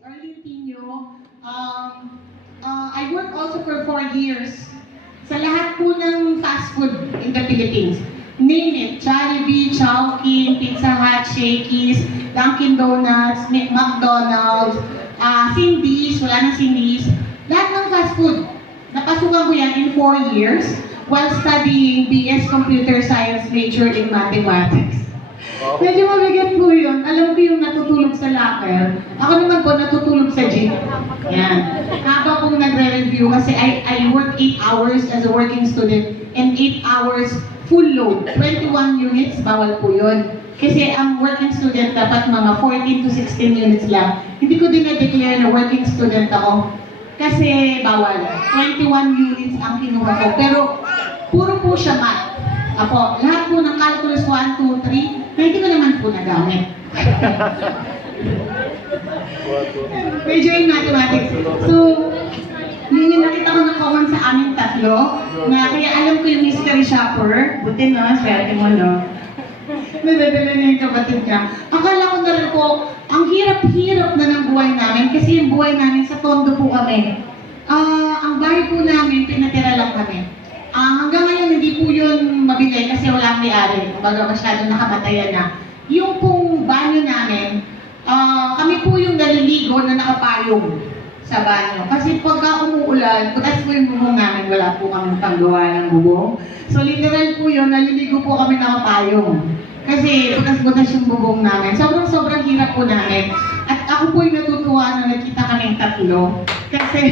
Arlene Tino. I worked also for 4 years sa lahat po ng fast food in the Philippines. Name it, Jollibee, Chowking, Pizza Hut, Shakey's, Dunkin' Donuts, McDonald's, Cindy's, wala na Cindy's. Lahat ng fast food. Napasukan ko yan in 4 years while studying BS Computer Science major in Mathematics. Medyo mabigat po yun. Alam ko yung natutulog sa locker. Ako naman po natutulog sa jeep. Yan. Habang pong nagre-review kasi I work 8 hours as a working student and 8 hours full load. 21 units, bawal po yun. Kasi ang working student dapat mga 14 to 16 units lang. Hindi ko din na-declare na working student ako. Kasi bawal. 21 units ang kinuha ko. Pero puro po siya math. Ako, lahat po ng calculus 1, 2, 3, na hindi ko naman po nagamit. Major in mathematics. So, yun yung nakita ko na common sa aming tatlo, na kaya alam ko yung mystery shopper. Buti no, swerte mo no. Nadadala niya yung kapatid niya. Akala ko na rin po, ang hirap-hirap na ng buhay namin kasi yung buhay namin sa Tondo po kami. Ang bahay po namin, pinatira lang kami. Hanggang ngayon, hindi po yun mabili kasi walang may-ari. Kumbaga masyadong nakamatayan na. Yung pong banyo namin, kami po yung naliligo na nakapayong sa banyo. Kasi pagka umuulan, butas po yung bubong namin, wala po kami panggawa ng bubong. So literal po yun, naliligo po kami nakapayong. Kasi butas-butas yung bubong namin. Sobrang hirap po namin. At ako po yung natutuwa na nakita kaming tatlo. Kasi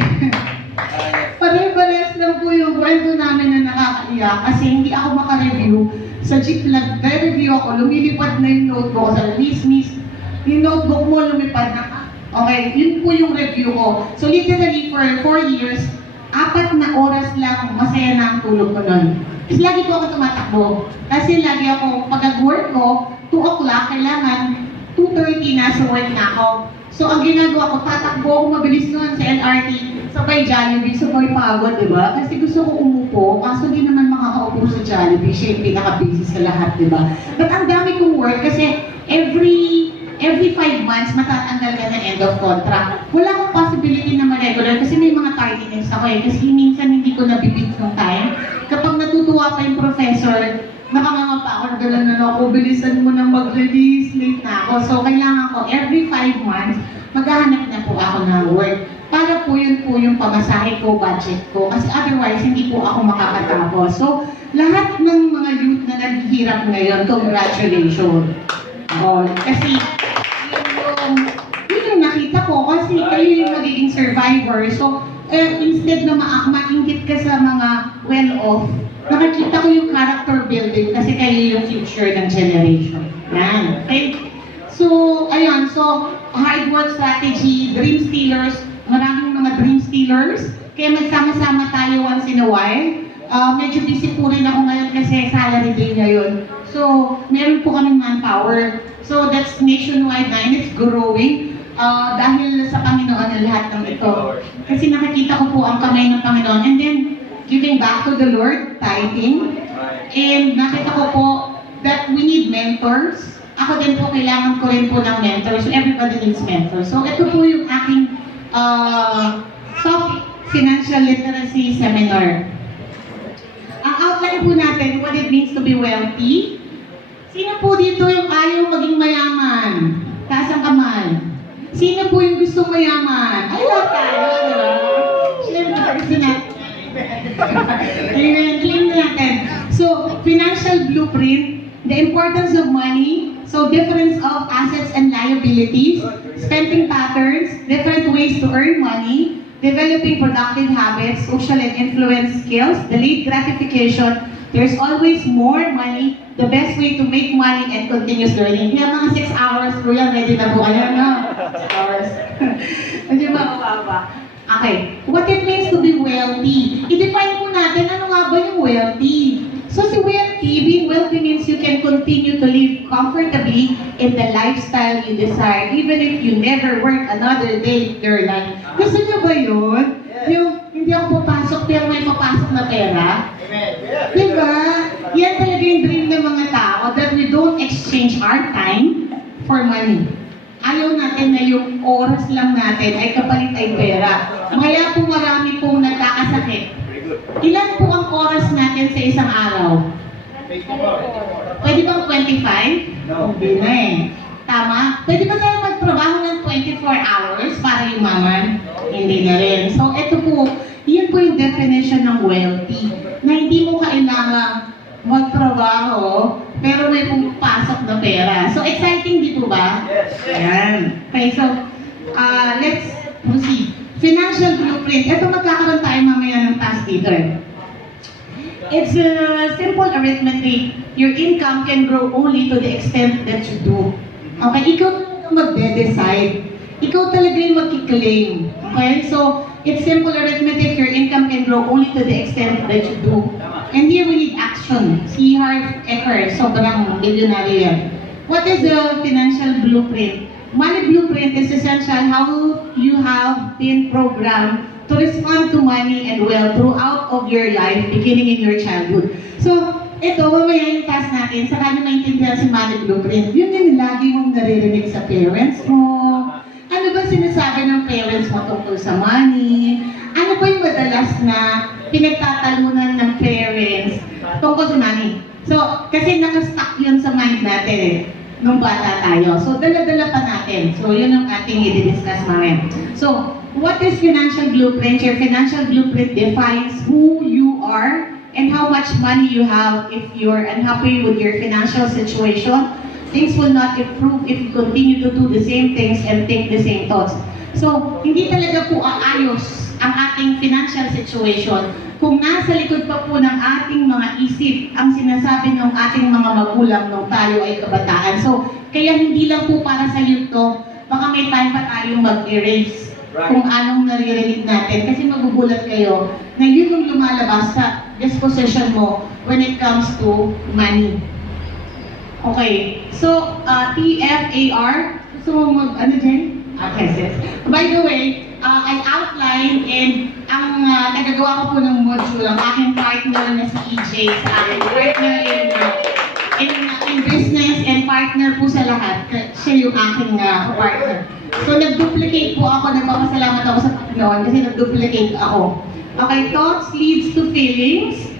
pare-pares lang po yung kwento namin na nakakaiyak kasi hindi ako makareview. Sa jeep nag-review ako, lumilipad na yung notebook. Sa miss, yung notebook mo lumipad na. Okay, yun po yung review ko. So literally for 4 years, 4 na oras lang masaya na ang tulog ko nun. Kasi lagi po ako tumatakbo. Kasi lagi ako, pag-work ko, 2 o'clock, kailangan 2:30 na sa work na ako. So ang ginagawa ko, tatakbo ako mabilis noon sa LRT, sabay Jollibee, sabay pagod, di ba? Kasi gusto ko umupo, kaso di naman makakaupo sa Jollibee, siya yung pinaka-busy sa lahat, di ba? But ang dami kong work kasi every 5 months, matatanggal ka na end of contract. Wala akong possibility na ma-regular kasi may mga tardiness ako eh. Kasi minsan hindi ko nabibit yung time. Kapag natutuwa pa yung professor, nakanganga pa ako, nagdala na ako, bilisan mo na mag-release, late na ako. So, kailangan ko, every 5 months, maghahanap na po ako ng work. Para po yun po yung pamasahe ko, budget ko. Kasi otherwise, hindi po ako makakatapos. So, lahat ng mga youth na naghihirap ngayon, congratulations. Kasi, yun yung nakita ko. Kasi kayo yung magiging survivor. So, instead na maingit ka sa mga well-off, nakikita ko yung character building kasi kayo yung future ng generation. Yan. Okay? So, ayun. So, hard work strategy, dream stealers, maraming mga dream stealers. Kaya magsama-sama tayo once in a while. Medyo busy po rin ako ngayon kasi salary day ngayon. So, meron po kaming manpower. So, that's nationwide na and it's growing. Dahil sa Panginoon ang lahat ng ito. Kasi nakikita ko po ang kamay ng Panginoon. And then, giving back to the Lord, tithing. And nakita ko po that we need mentors. Ako din po, kailangan ko rin po ng mentors. So everybody needs mentors. So ito po yung aking top financial literacy seminar. Ang outline po natin, what it means to be wealthy. Sino po dito yung ayaw maging mayaman? Taas ang kamay. Sino po yung gustong mayaman? Ay, lahat tayo, di ba? Siyempre, kasi natin. Claim natin. So, financial blueprint, the importance of money, so difference of assets and liabilities, spending patterns, different ways to earn money, developing productive habits, social and influence skills, delayed gratification, there's always more money, the best way to make money and continuous learning. Kaya mga 6 hours po yan, ready na po kayo, no? 6 hours. Hindi ba? Okay, what it means to be wealthy. I-define po natin, ano nga ba yung wealthy? So si being wealthy means you can continue to live comfortably in the lifestyle you desire, even if you never work another day in your life. Gusto niyo ba yun? Yung hindi ako papasok pero may papasok na pera? Diba? Yan talaga yung dream ng mga tao, that we don't exchange our time for money. ayaw natin na yung oras lang natin ay kapalit ay pera. Kaya po marami pong nagkakasakit. Ilan po ang oras natin sa isang araw? Pwede bang 25? No. Hindi na eh. Tama? Pwede ba tayo magtrabaho ng 24 hours para yumaman? Hindi na rin. So, ito po, yun po yung definition ng wealthy. Na hindi mo kailangang magtrabaho, pero may pumapasok na pera. So, exciting di po ba? Yes. Ayan. Okay, so, let's proceed. Financial blueprint. Ito magkakaroon tayo mamaya ng task dito eh. It's a simple arithmetic. Your income can grow only to the extent that you do. Okay, ikaw talaga magde-decide. Ikaw talaga yung mag-claim. Okay, so it's simple arithmetic. Your income can grow only to the extent that you do. And here we need action. Si Harv Eker, sobrang billionaire yan. What is the financial blueprint? Money blueprint is essential how you have been programmed to respond to money and wealth throughout of your life, beginning in your childhood. So, ito, mamaya yung task natin, sa kanya maintindihan si Money Blueprint. Yun yung lagi mong naririnig sa parents mo. Ano ba sinasabi ng parents mo tungkol sa money? Ano ba yung madalas na pinagtatalunan ng parents tungkol sa money? So, kasi nakastuck yun sa mind natin eh, nung bata tayo. So, dala-dala pa natin. So, yun ang ating i-discuss mamaya. So, what is financial blueprint? Your financial blueprint defines who you are and how much money you have. If you're unhappy with your financial situation, things will not improve if you continue to do the same things and think the same thoughts. So, hindi talaga po aayos ang ating financial situation kung nasa likod pa po ng ating mga isip ang sinasabi ng ating mga magulang nung tayo ay kabataan. So, kaya hindi lang po para sa youth to, baka may time pa tayong mag-erase kung anong naririnig natin. Kasi magugulat kayo na yun yung lumalabas sa disposition mo when it comes to money. Okay, so TFAR, gusto mo ano dyan? Okay, sis. By the way, I outline and ang nagagawa ko po ng module, ang aking partner na si EJ sa akin, partner in business and partner po sa lahat. Siya yung aking partner. So nag-duplicate po ako, nagpapasalamat ako sa Panginoon kasi nag-duplicate ako. Okay, thoughts leads to feelings.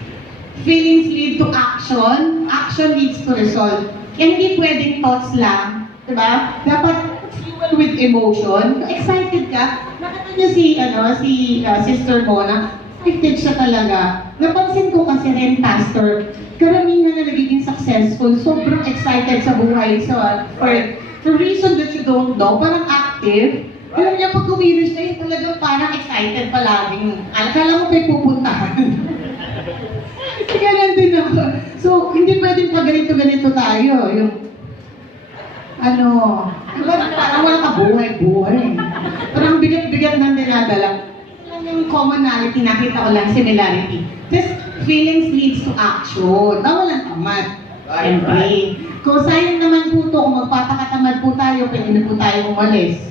Feelings lead to action. Action leads to result. Kaya hindi pwedeng thoughts lang. Diba? Dapat fuel with emotion. Excited ka. Nakita niyo si sister mo na excited siya talaga. Napansin ko kasi rin, pastor, karamihan na nagiging successful, sobrang excited sa buhay. So, for reason that you don't know, parang active. Alam niya, pag kumilos siya, talagang parang excited palaging. Akala mo kayo pupuntahan. Kaya nandun ako. So, hindi pwedeng pa ganito-ganito tayo. Yung, parang wala ka buhay-buhay. Parang bigat-bigat ng dinadala. Lang yung commonality, nakita ko lang, similarity. Just feelings leads to action. Walang tamad. Siyempre. Kung sayang naman po ito, kung magpapakatamad po tayo, pwede na po tayo umalis.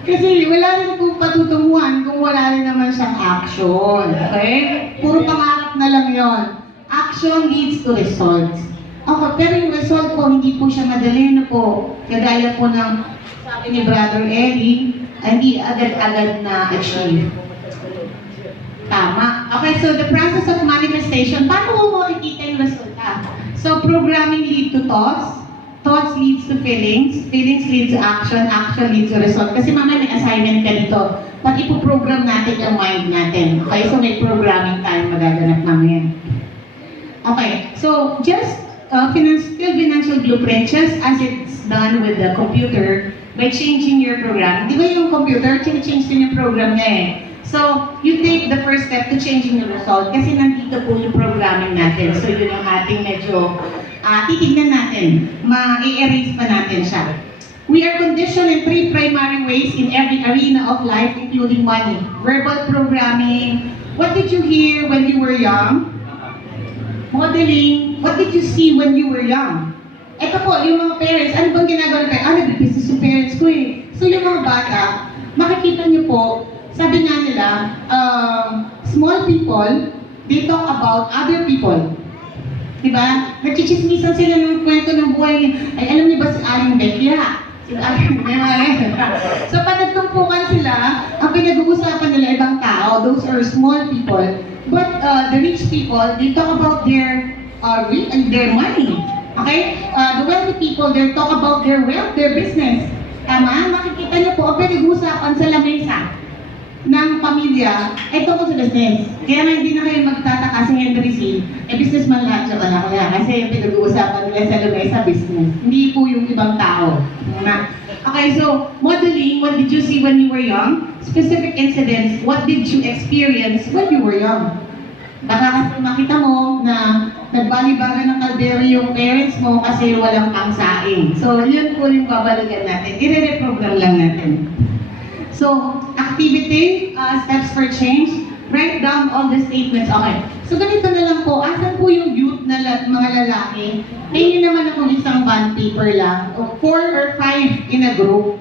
Kasi wala rin po patutunguhan kung wala rin naman siyang action. Okay? Puro pangarap na lang yon. Action leads to results. Okay, pero yung result po, hindi po siya madali na po. Kagaya po ng sabi ni Brother Eddie, hindi agad-agad na achieve. Tama. Okay, so the process of manifestation, paano mo makikita yung resulta? So, programming lead to thoughts. Thoughts leads to feelings. Feelings leads to action. Action leads to result. Kasi mamaya may assignment ka dito. Pag ipoprogram natin yung mind natin. Okay, so may programming tayo magaganap mamaya. Okay, so just still financial blueprint, just as it's done with the computer by changing your program. Di ba yung computer, change din yung program niya eh. So, you take the first step to changing the result kasi nandito po yung programming natin. So, yun yung ating medyo titignan natin. Ma-erase pa natin siya. We are conditioned in 3 primary ways in every arena of life, including money. Verbal programming. What did you hear when you were young? Modeling. What did you see when you were young? Ito po, yung mga parents, ano bang ginagawa ng parents? Nag-business yung parents ko eh. So, yung mga bata, makikita niyo po, sabi nga nila, small people, they talk about other people. Diba? Nagchichismisan sila ng kwento ng buhay. Ay, alam niyo ba si Aling Becca? Si So pag nagtumpukan sila, ang pinag-uusapan nila ibang tao, those are small people. But the rich people, they talk about their their money. Okay? The wealthy people, they talk about their wealth, their business. Tama? Makikita niyo po, ang pinag-uusapan sa lamesa ng pamilya, ay tungkol sa business. Kaya nga hindi na kayo magtataka si Henry C. Businessman lahat siya pala kaya kasi yung pinag-uusapan nila sa lamesa, business. Hindi po yung ibang tao. Okay, so modeling, what did you see when you were young? Specific incidents, what did you experience when you were young? Baka kasi makita mo na nagbalibagan ng kaldero yung parents mo kasi walang pangsaing. So, yun po yung babalikan natin. I-reprogram lang natin. So, activity, steps for change, write down all the statements. Okay. So, ganito na lang po. Asan po yung youth na mga lalaki? Tingin naman ako isang bond paper lang. 4 or 5 in a group.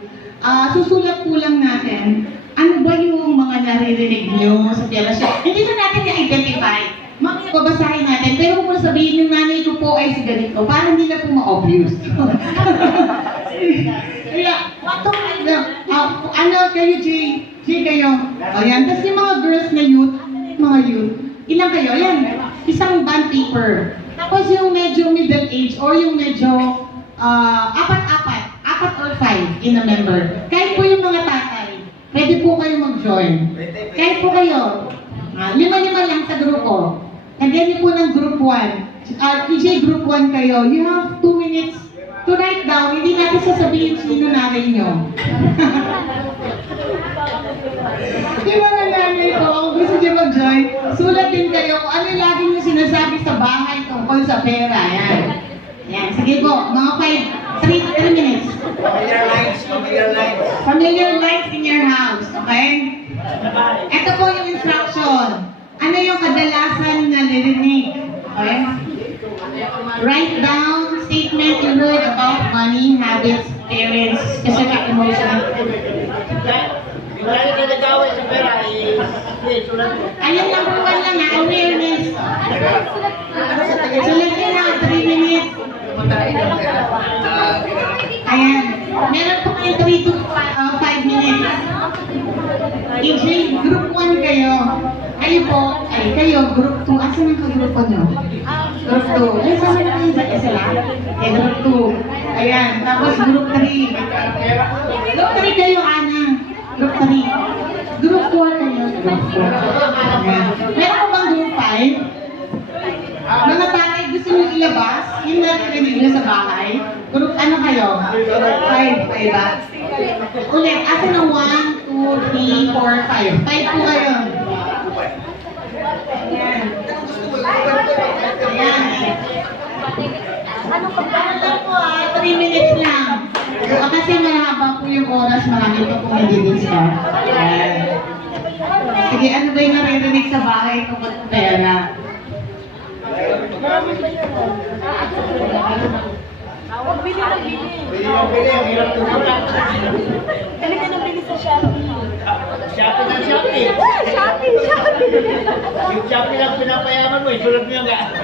Susulat po lang natin. Ano ba yung mga naririnig nyo sa piyerasyon? Hindi na natin i-identify. Mamaya babasahin natin. Pero kung sabihin yung nanay ko po ay si ganito, para hindi na po ma-obvious. Kaya, ano kayo, Jay? Jay kayo. Ayan. Tapos yung mga girls na youth, ilang kayo? Ayan. Isang bond paper. Tapos yung medyo middle age or yung medyo apat or 5 in a member. Kahit po yung mga tatay, pwede po kayo mag-join. Kahit po kayo, 5 lang sa grupo. Lagyan niyo po ng group 1. PJ group 1 kayo, you have 2 minutes to write down. Hindi natin sasabihin sino nanay nyo. Yung mga nanay ko, kung gusto niyo mag-join, sulat din kayo kung ano lagi niyo sinasabi sa bahay tungkol sa pera. Yan. Yan. Sige po, mga 3 minutes. Familiar lines in your house. Okay? Ito po yung instruction. Ano yung kadalasan na narinig? Okay? Write down statement you heard about money, habits, parents, specific emotions. Ayun, number 1 lang na, awareness. Sulat nyo na, 3 minutes. Ayan. Meron po kayo 3 to 5 minutes. EJ, group 1 kayo. Kayo, group 2. Asan ang kagrupo nyo? Group 2. Ay, saan na kayo? Sila? Group 2. Ayan. Tapos group 3. Group 3 kayo, Ana. Group 3. Group 4 kayo. Group 4. Ayan. Meron ko bang group 5? Mga tatay, gusto nyo ilabas? Yung narinig nyo sa bahay? Group, ano kayo? 5. Kayo ba? Ulit, asan ang 1, 2, 3, 4, 5? 5 po kayo. Ayan. Ayan. Ano lang po 3 minutes lang. Kasi mahaba po yung oras, marami pa pong nag-discuss. Ayan. Sige, ano ba yung naririnig sa bahay tungkol sa pera? Huwag bili na bili. Ang hirap tumulan. Dali ka nang bili sa Shopee. Shopee ng Shopee. Shopee. Yung Shopee lang pinapayaman mo, isulat mo yung ga.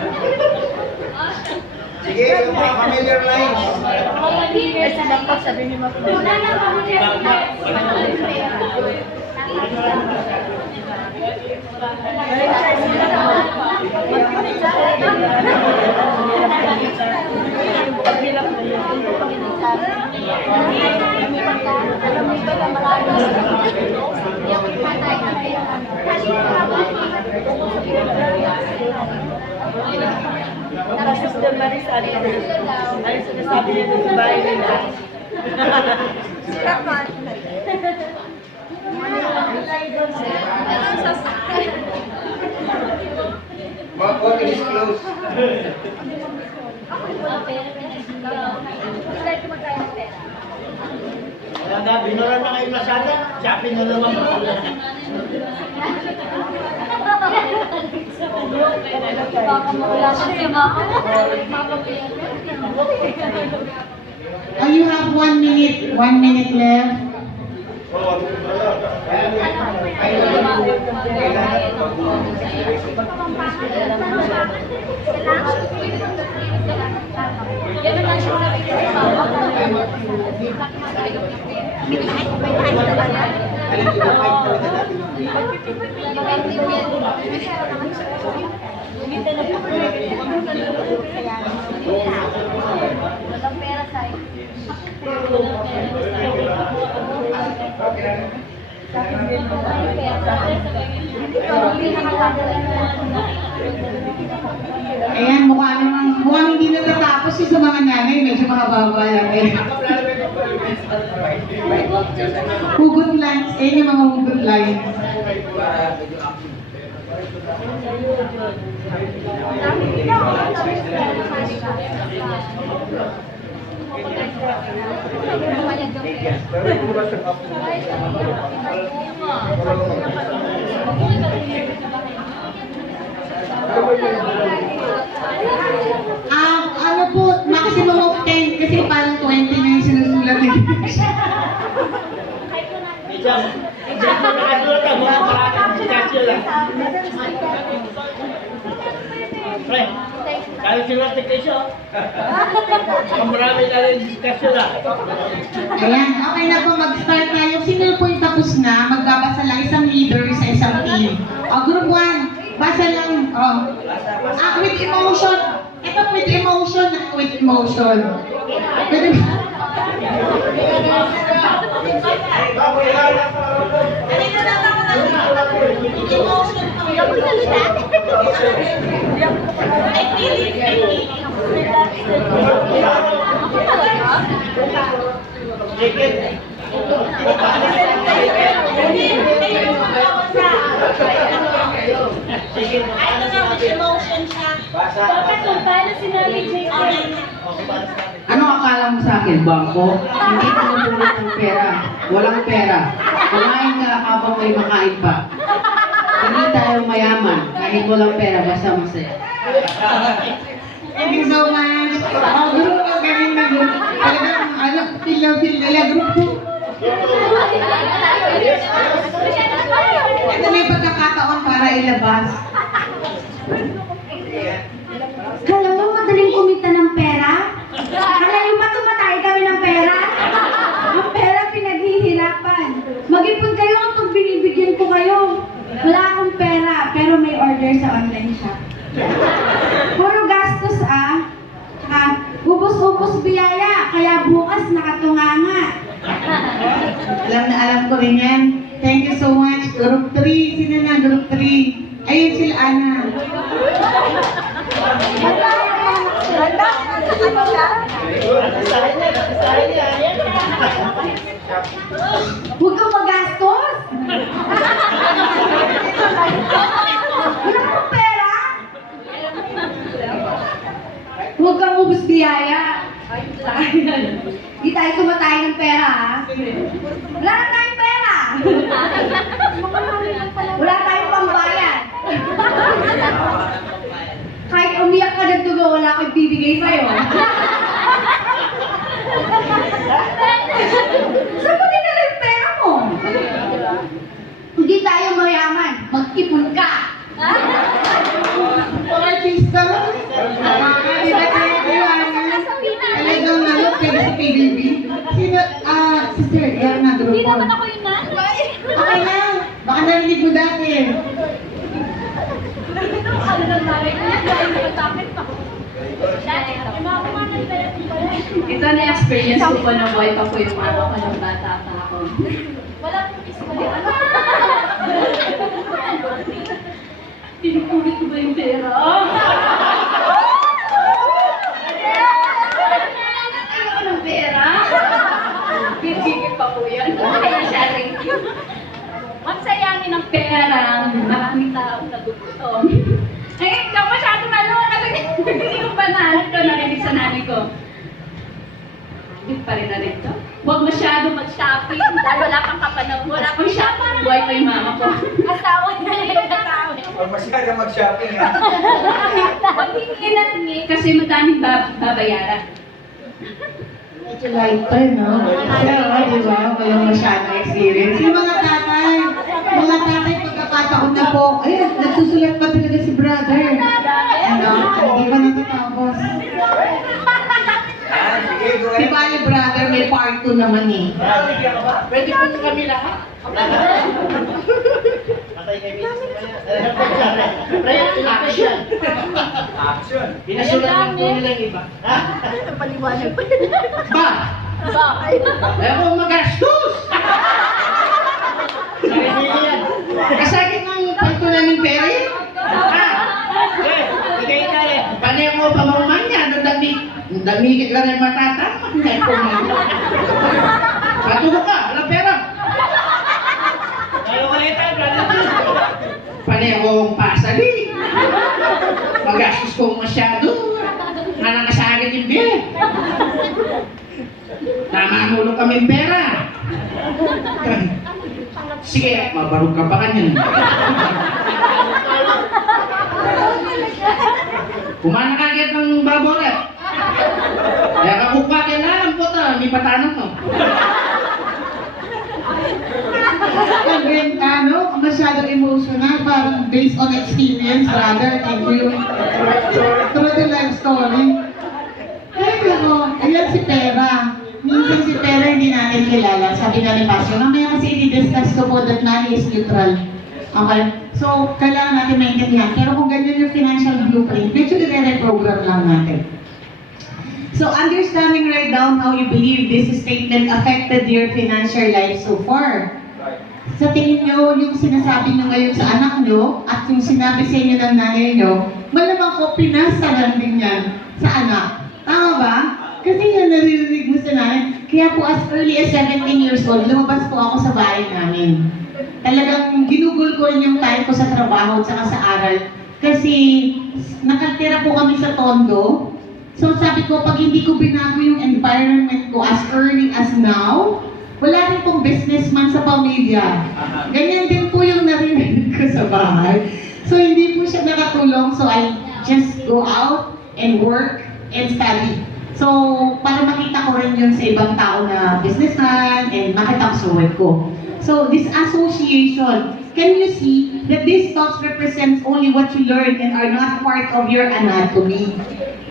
Sige, yung mga familiar lines. Kasi dapat sabi ni Mako. Tapos doon na rin sa atin. Ay, sinasabi niya doon sa bahay nila. Sira man. Mga voting is closed. Kaya binoran na kayo masyado, Shopee na naman masulat. Oh, you have 1 minute. 1 minute left. Alam niyo ba kahit talaga natin ang Walang pera sa'yo. Ayan, mukhang hindi natatapos yung sa mga nanay, medyo makababa lang eh. Hugot lines, eh yung mga hugot lines. Ano po, maximum of 10 kasi parang 20 na yung sinusulat eh. Diyan mo nakasulat ang mga maraming sitwasyon lang. Pre, kaya sinulat ni Kesyo. Ang marami na rin discussion lang. Ayan, okay na po, mag-start tayo. Sino po yung tapos na? Magbabasa lang isang leader sa isang team. Group 1, basa lang. With emotion. Ito with emotion, with emotion. Pwede ba? Bakit kung paano sinabi Jake? Ano akala mo sa akin, bangko? Hindi pinupulot ng pera. Walang pera. Kumain ka habang may makain pa. Hindi tayo mayaman. Kahit walang pera, basta masaya. Thank you so much. Group, ang galing na group. Talagang, feel nila group po. Ito may pagkakataon para ilabas. Kala mo madaling kumita ng pera? Kala nyo ba tumatay kami ng pera? Ang pera pinaghihirapan. Mag-ipon kayo kapag binibigyan ko kayo. Wala akong pera, pero may order sa online shop. Puro gastos Tsaka, ubos-ubos biyaya, kaya bukas nakatunganga. Alam ko rin yan. Thank you so much. Group 3. Sino na? Group 3. Ayun sila, Ana. Huwag kang magastos! Wala akong pera! Huwag kang ubus biyaya! Hindi tayo tumatay ng pera, ha? Wala na tayong pera! Wala tayong pambayad! Kahit umiyak ka ng dugo, wala akong bibigay sa'yo. Saan mo dinala yung pera mo? Hindi tayo mayaman. Mag-ipon ka. Artista. Di ba tayo Ana? Talagang nalok kayo sa PBB. Sino? Sister, yan na group 1. Hindi naman ako yung nanay. Okay lang. Baka narinig mo dati. Ano nang nanay ko yan? Dahil matakit pa. Dati, kumakuha ng pera ko pala. Ito na experience ko po na buhay pa po yung mama ko nung bata pa ako. Wala pong isip. Pinupulit ko ba yung pera? Ayoko ng pera. Bibigil pa po yan. Kaya siya, thank you. Magsayangin ng pera. Maraming taong nagugutom. Ay, ikaw masyadong hindi ko pa naalat ko narinig sa nanay ko. Hindi pa rin na rin to. Huwag masyado mag-shopping dahil wala pang kapanahon. Wala pang shopping. Buhay pa yung mama ko. Asawa niya yung asawa. Huwag masyado mag-shopping, ha? Hingi kasi madaming babayaran. Medyo lighter, no? Pero, di ba? Walang masyadong experience. Yung mga tatay, pagkakataon na po, ayun, nagsusulat pa talaga si brother. Ano? Hindi pa natatapos. Sige, go Si ahead. Bali brother, may part 2 naman eh. Pwede po kami lahat. Patay kay Miss. Action! Action! Pinasulat lang po nila yung iba. Paliwanag pa. Ba? Bakit? Ayaw ko magastos! Sarili yan. Kasakit ng palto namin pera yun. Ikay kaya. Panay mo pamamang niya, ang dami ka rin matatama. Patulo ka, walang pera. Ayaw ko nito, brother. Panay akong pasali. Magastos ko masyado. Nga nakasagad yung bill. Namamulong kami pera. Sige, mabarog ka pa kanyan. Kumana ka agad ng baboret. Kaya kakukwa kailangan po ito. May patanong to. Again, masyadong emotional, parang based on experience, brother. Thank you. True to life story. Ay, ako, ayan si Pera. Minsan si Pera hindi natin kilala. Sabi nga ni Pastor, mamaya kasi i-discuss ko po that money is neutral. Okay? So, kailangan natin maintindihan. Pero kung ganyan yung financial blueprint, medyo i-reprogram lang natin. So, understanding right down how you believe this statement affected your financial life so far. Sa tingin nyo, yung sinasabi nyo ngayon sa anak nyo at yung sinabi sa inyo ng nanay nyo, malamang ko pinasa lang din yan sa anak. Tama ba? Kasi yan naririnig mo sa nanay. Kaya po as early as 17 years old, lumabas po ako sa bahay namin. Talagang ginugol ko rin yung time ko sa trabaho at saka sa aral. Kasi nakatira po kami sa Tondo. So sabi ko, pag hindi ko binago yung environment ko as early as now, wala rin pong businessman sa pamilya. Ganyan din po yung narinig ko sa bahay. So hindi po siya nakatulong. So I just go out and work and study. So para makita ko rin yun sa ibang tao na businessman and makita ko sa work ko. So this association, can you see that these thoughts represents only what you learned and are not part of your anatomy?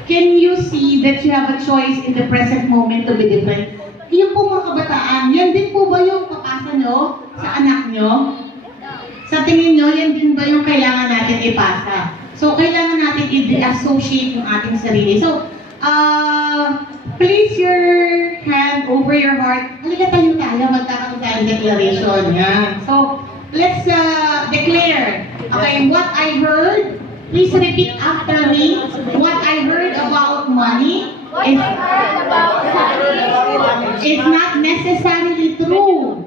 Can you see that you have a choice in the present moment to be different? Yung po mga kabataan, yan din po ba yung papasa nyo sa anak nyo? Sa tingin nyo, yan din ba yung kailangan natin ipasa? So, kailangan natin i-associate yung ating sarili. So, place your hand over your heart. Halika tayo, magkakaroon tayo ng declaration. Yan. So, let's declare. Okay, what I heard, please repeat after me. What I heard about money is not necessarily true.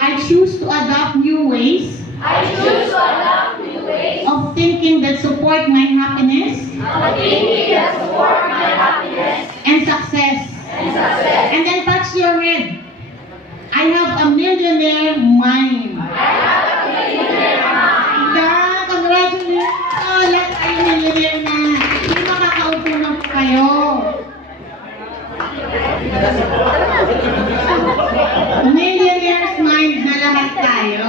I choose to adopt new ways of thinking that support my happiness and success. And then touch your head. I have a millionaire mind. Congratulations! Oh, lahat tayo millionaire na. Hindi makakaupo na po kayo. Millionaire's mind na lahat tayo.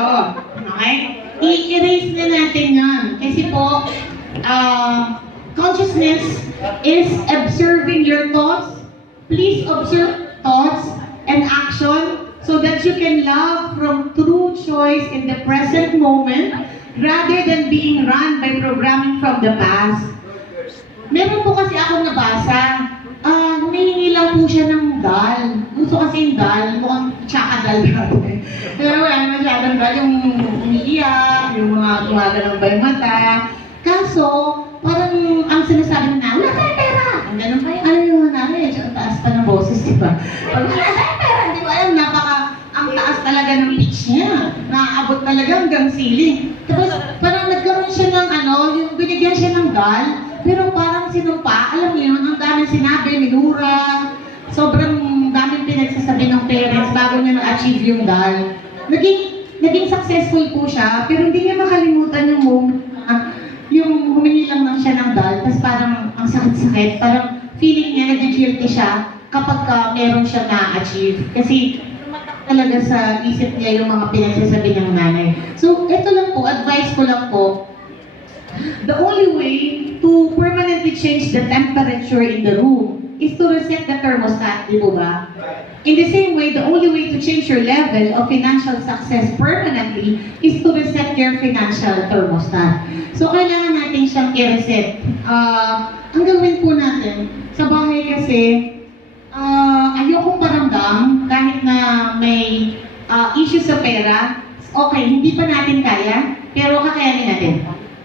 Okay? I-erase na natin yan. Kasi po, consciousness is observing your thoughts. Please observe thoughts and action so that you can love from true choice in the present moment rather than being run by programming from the past. Meron po kasi akong nabasa, humihingi lang po siya ng dal. Gusto kasi yung dal, mukhang tsaka dal natin. Pero wala masyadong dal, yung umiiyak, yung mga gumagalaw ba yung mata. Kaso, parang ang sinasabi na, wala tayong pera! Ang ganun pa yung ano yung namin, ang taas pa ng boses, di ba? Pag wala tayong pera, hindi ko alam, ang taas talaga ng pitch niya. Naaabot talaga hanggang ceiling. Tapos parang nagkaroon siya ng yung binigyan siya ng dal, pero parang sinumpa, alam niyo yun, ang daming sinabi, minura, sobrang daming pinagsasabi ng parents bago niya na-achieve yung dal. Naging successful po siya, pero hindi niya makalimutan yung moment yung humingi lang siya ng dal, tapos parang ang sakit-sakit, parang feeling niya, nag-guilty siya kapag meron siya na-achieve. Kasi talaga sa isip niya yung mga pinagsasabi ng nanay. So, ito lang po, advice ko lang po, the only way to permanently change the temperature in the room is to reset the thermostat, di po ba? In the same way, the only way to change your level of financial success permanently is to reset your financial thermostat. So, kailangan natin siyang i-reset. Ang gawin po natin, sa bahay kasi, ayokong paramdam kahit na may issue sa pera. Okay, hindi pa natin kaya, pero kakayanin natin.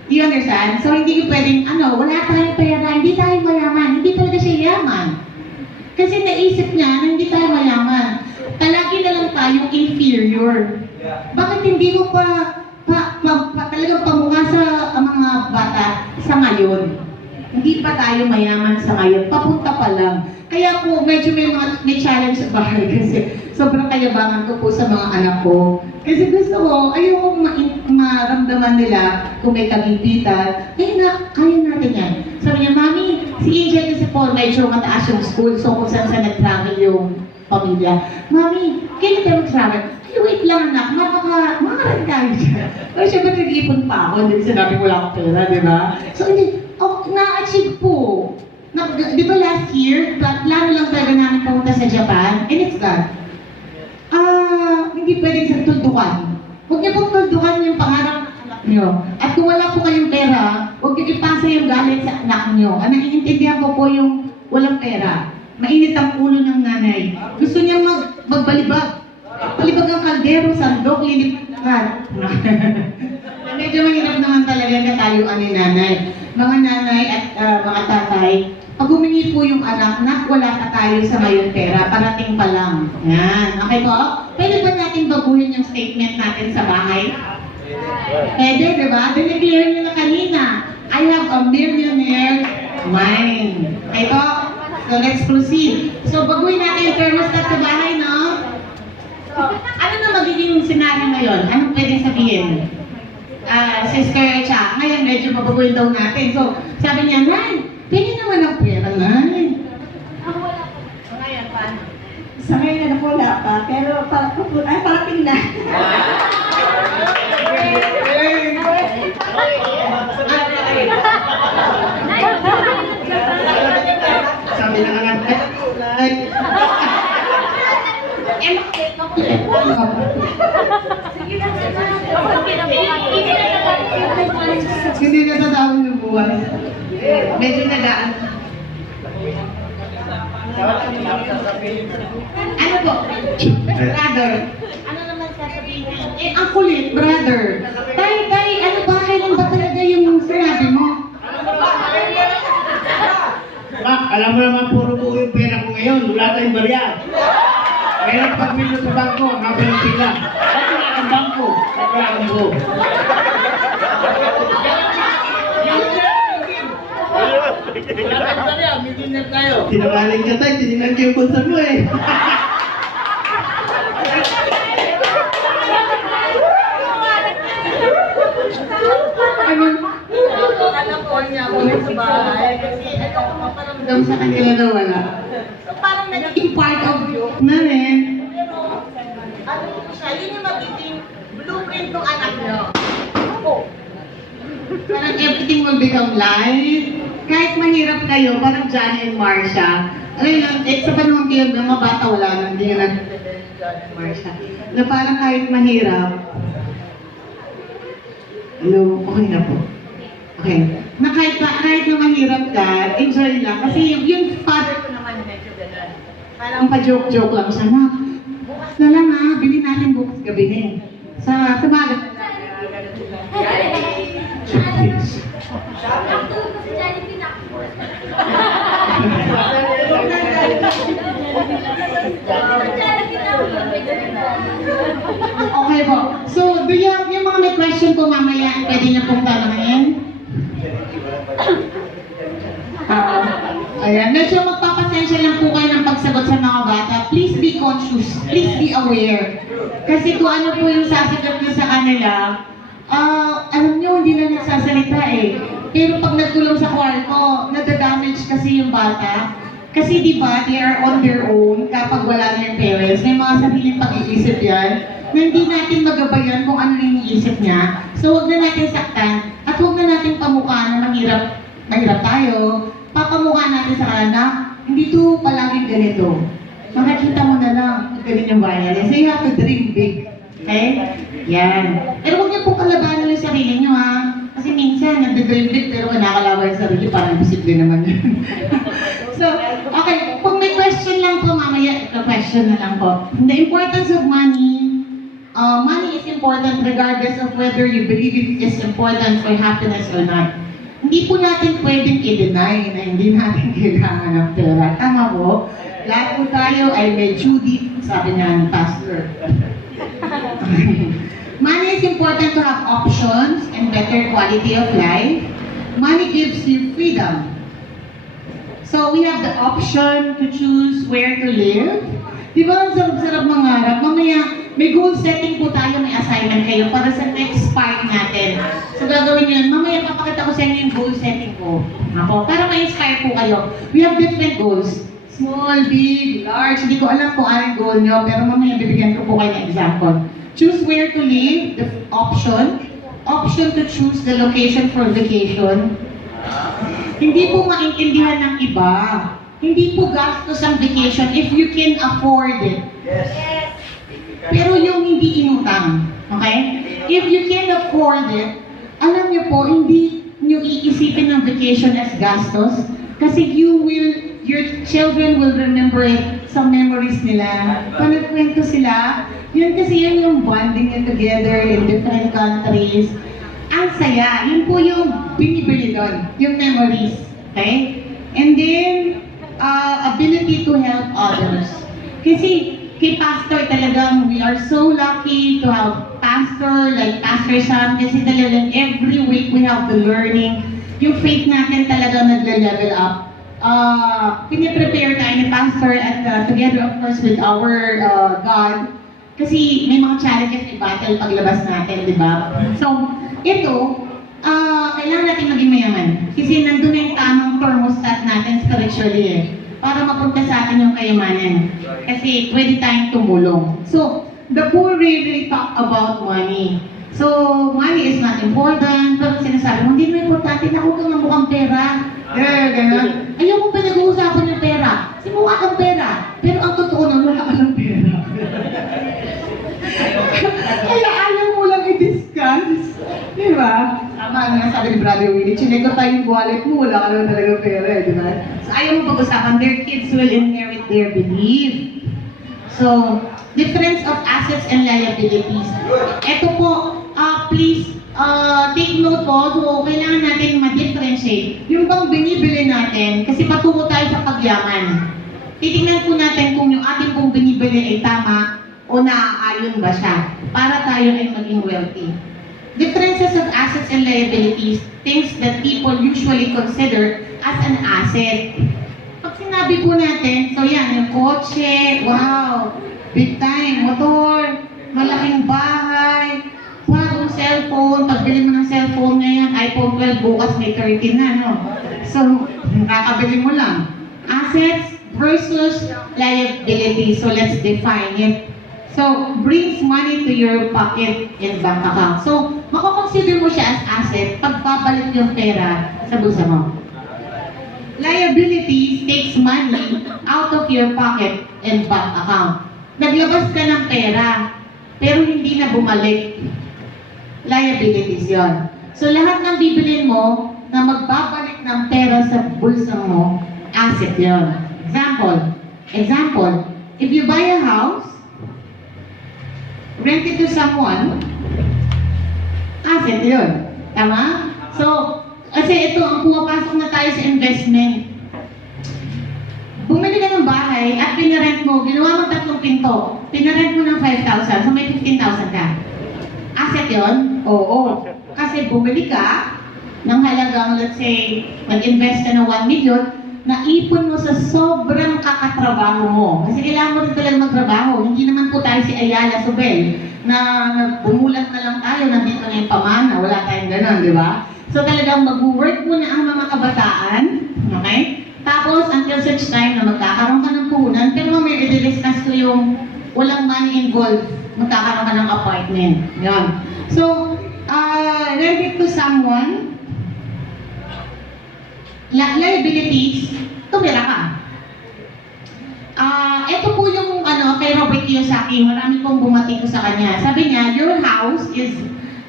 Do you understand? So, hindi ko pwedeng, wala tayong pera, hindi tayo mayaman, hindi talaga siya yaman. Kasi naisip niya na hindi tayo mayaman. Palagi na lang tayong inferior. Bakit hindi mo talagang pamukha sa mga bata sa ngayon? Hindi pa tayo mayaman sa ngayon. Papunta pa lang. Kaya po, medyo may challenge sa bahay kasi sobrang kayabangan ko po sa mga anak ko. Kasi gusto ko, ayokong maramdaman nila kung may kagipitan. Kaya natin yan. Sabi niya, Mami, si Angel kasi po medyo mataas yung school, so kung saan nag-travel yung pamilya. Mami, kailan tayo mag-travel? Ay, wait lang anak, makakarang tayo dyan. Pero syempre nag-ipon pa ako, hindi sinabi wala akong pera, di ba? So, na-achieve po. Di ba last year, plano lang talaga namin pumunta sa Japan, and it's gone. Hindi pwedeng sa tuldukan. Huwag niyo pong tuldukan yung pangarap ng anak niyo. At kung wala po kayong pera, huwag niyo ipasa yung galit sa anak niyo. Ang naiintindihan ko po yung walang pera. Mainit ang ulo ng nanay. Gusto niya magbalibag. Balibag ang kaldero, sandok, lilipat. Medyo mahirap naman talaga katayuan ni nanay. Mga nanay at mga tatay, pag humingi po yung anak na wala ka tayo sa ngayon pera, parating pa lang. Yan. Okay po? Pwede ba natin baguhin yung statement natin sa bahay? Pwede, di ba? Dineclare nyo na kanina. I have a millionaire mind. Okay po? So let's proceed. So baguhin natin yung thermostat sa bahay, no? So, ano na magiging scenario ngayon? Anong pwedeng sabihin? Sister Cha, ngayon medyo mabaguhin daw natin. So, sabi niya, Nan, pwede naman ang pera, Nan. Ngayon, paano? Sa ngayon na wala pa, pero parating na. Sabi na nga, Hindi na tatawin yung buwan. Medyo nagaan. Ano po? Brother. Ano naman sasabihin? Ang kulit, brother. Tay, ano ba? Kailan ba talaga yung sinabi mo? Mak, alam mo naman puro buo yung pera ko ngayon. Wala tayong barya. Kaya pag-milo sa bangko, nakapilong pila. Ba't wala kang bangko? Ba't wala kang buo? Wala tayong barya, millionaire tayo. sinungaling ka tayo, tininan ko yung bulsa mo eh. Alam ko niya ako sa bahay kasi ayoko maparamdam sa kanila na wala. So parang naging part of you na rin. Pero ano po siya, yun yung magiging blueprint ng anak niyo. Parang everything will become light. Kahit mahirap kayo, parang Johnny and Marcia. Ano yun, sa panahon kayo, mga bata wala nang hindi nga Johnny and Marcia. Na parang kahit mahirap, hello, okay na po. Okay. Na kahit na mahirap ka, enjoy lang. Kasi yung father ko naman medyo gano'n. Parang pa-joke-joke lang siya na, bukas na lang ha, bilhin natin bukas gabihin. Sa maga. Okay po. So, yung mga may question po mamaya, pwede niyo pong tanongin? Ayan, medyo magpapasensya lang po kayo ng pagsagot sa mga bata. Please be conscious. Please be aware. Kasi kung ano po yung sasagot nyo sa kanila, alam nyo, hindi na nagsasalita eh. Pero pag nagkulong sa kwarto, nadadamage kasi yung bata. Kasi di ba, they are on their own kapag wala na yung parents. May mga sariling pag-iisip yan na hindi natin magabayan kung ano yung iniisip niya. So, huwag na natin saktan at huwag na natin pamukha na mahirap tayo. Papamukha natin sa kanila na hindi to palaging ganito. Makikita mo na lang kung ganun yung wireless. So you have to dream big. Okay? Yan. Pero huwag niyo pong kalabanan yung sarili niyo, ha? Kasi minsan, nagde-dream big pero kinakalaban yung sarili, parang posible naman yun. So, okay. Kung may question lang po, mamaya, question na lang po. The importance of money. Money is important regardless of whether you believe it is important for happiness or not. Hindi po natin pwedeng i-deny na hindi natin kailangan ng pera. Tama po? Lahat po tayo ay may duty, sabi nga ng pastor. Money is important to have options and better quality of life. Money gives you freedom. So we have the option to choose where to live. Di ba ang sarap-sarap mangarap? Mamaya, may goal setting po tayo, may assignment kayo para sa next part natin. So gagawin yun. Mamaya papakita ko sa inyo yung goal setting ko. Ako, para ma-inspire po kayo. We have different goals. Small, big, large. Hindi ko alam kung anong goal nyo, pero mamaya bibigyan ko po kayo ng example. Choose where to live, the option. Option to choose the location for vacation. Hindi po maintindihan ng iba. Hindi po gastos ang vacation if you can afford it. Pero yung hindi inutang. Okay? If you can afford it, alam niyo po, hindi niyo iisipin ng vacation as gastos. Kasi your children will remember it sa memories nila. Pag nagkwento sila, yun kasi yun yung bonding it together in different countries. Ang saya. Yun po yung binibili doon. Yung memories. Okay? And then, ability to help others. Kasi kay Pastor talagang we are so lucky to have Pastor like Pastor Sam kasi talagang every week we have the learning. Yung faith natin talaga nagle-level up. Piniprepare tayo ni Pastor at together of course with our God. Kasi may mga challenges, may battle paglabas natin, di ba? So, ito, kailangan natin maging mayaman. Kasi nandun na yung tamang thermostat natin spiritually eh. Para mapunta sa atin yung kayamanan. Kasi pwede tayong tumulong. So, the poor really talk about money. So, money is not important. Pero sinasabi mo, hindi mo importante na huwag kang mamukhang pera. Ganun. Ayaw mo pa nag-uusapan ng pera. Kasi mukha kang pera. Pero ang totoo na wala ka ng pera. Kaya ayaw mo lang i-discuss. Di ba? Tama na sabi ni Brother Willie, chinek ko tayo yung wallet mo, wala ka naman talaga pera, di ba? So ayaw mo pag-usapan, their kids will inherit their belief. So, difference of assets and liabilities. Ito po, please, take note po, so kailangan natin ma-differentiate. Yung bang binibili natin, kasi patungo tayo sa pagyaman. Titingnan po natin kung yung ating pong binibili ay tama o naaayon ba siya para tayo ay maging wealthy. Differences of assets and liabilities, things that people usually consider as an asset. Pag sinabi po natin, so yan, yung kotse, wow, big time, motor, malaking bahay, bagong cellphone, pagbili mo ng cellphone ngayon, iPhone 12, bukas may 13 na, no? So, kakabili mo lang. Assets versus liability, so let's define it. So, brings money to your pocket and bank account. So, makakonsider mo siya as asset pag babalik yung pera sa bulsa mo. Liabilities takes money out of your pocket and bank account. Naglabas ka ng pera, pero hindi na bumalik. Liabilities yon. So, lahat ng bibilin mo na magbabalik ng pera sa bulsa mo, asset yon. Example, if you buy a house, rent it to someone, asset yun. Tama? So, kasi ito, ang pumapasok na tayo sa investment. Bumili ka ng bahay at pinarent mo, ginawa mo 3 pinto, pinarent mo ng 5,000, so may 15,000 ka. Asset yun? Oo. Kasi bumili ka ng halagang, let's say, nag-invest ka ng 1 million, naipon mo sa sobrang kakatrabaho mo. Kasi kailangan mo rin talaga magtrabaho. Hindi naman po tayo si Ayala Sobel na bumulat na lang tayo, nandito na yung pamana, wala tayong ganun, di ba? So talagang mag-work muna ang mga kabataan, okay? Tapos until such time na magkakaroon ka ng puhunan, pero may i-discuss ko yung walang money involved, magkakaroon ka ng apartment. Yan. So, rent it to someone, liabilities, tumira ka. ito po yung kay Robert Kiyosaki, marami pong bumati ko sa kanya. Sabi niya, your house is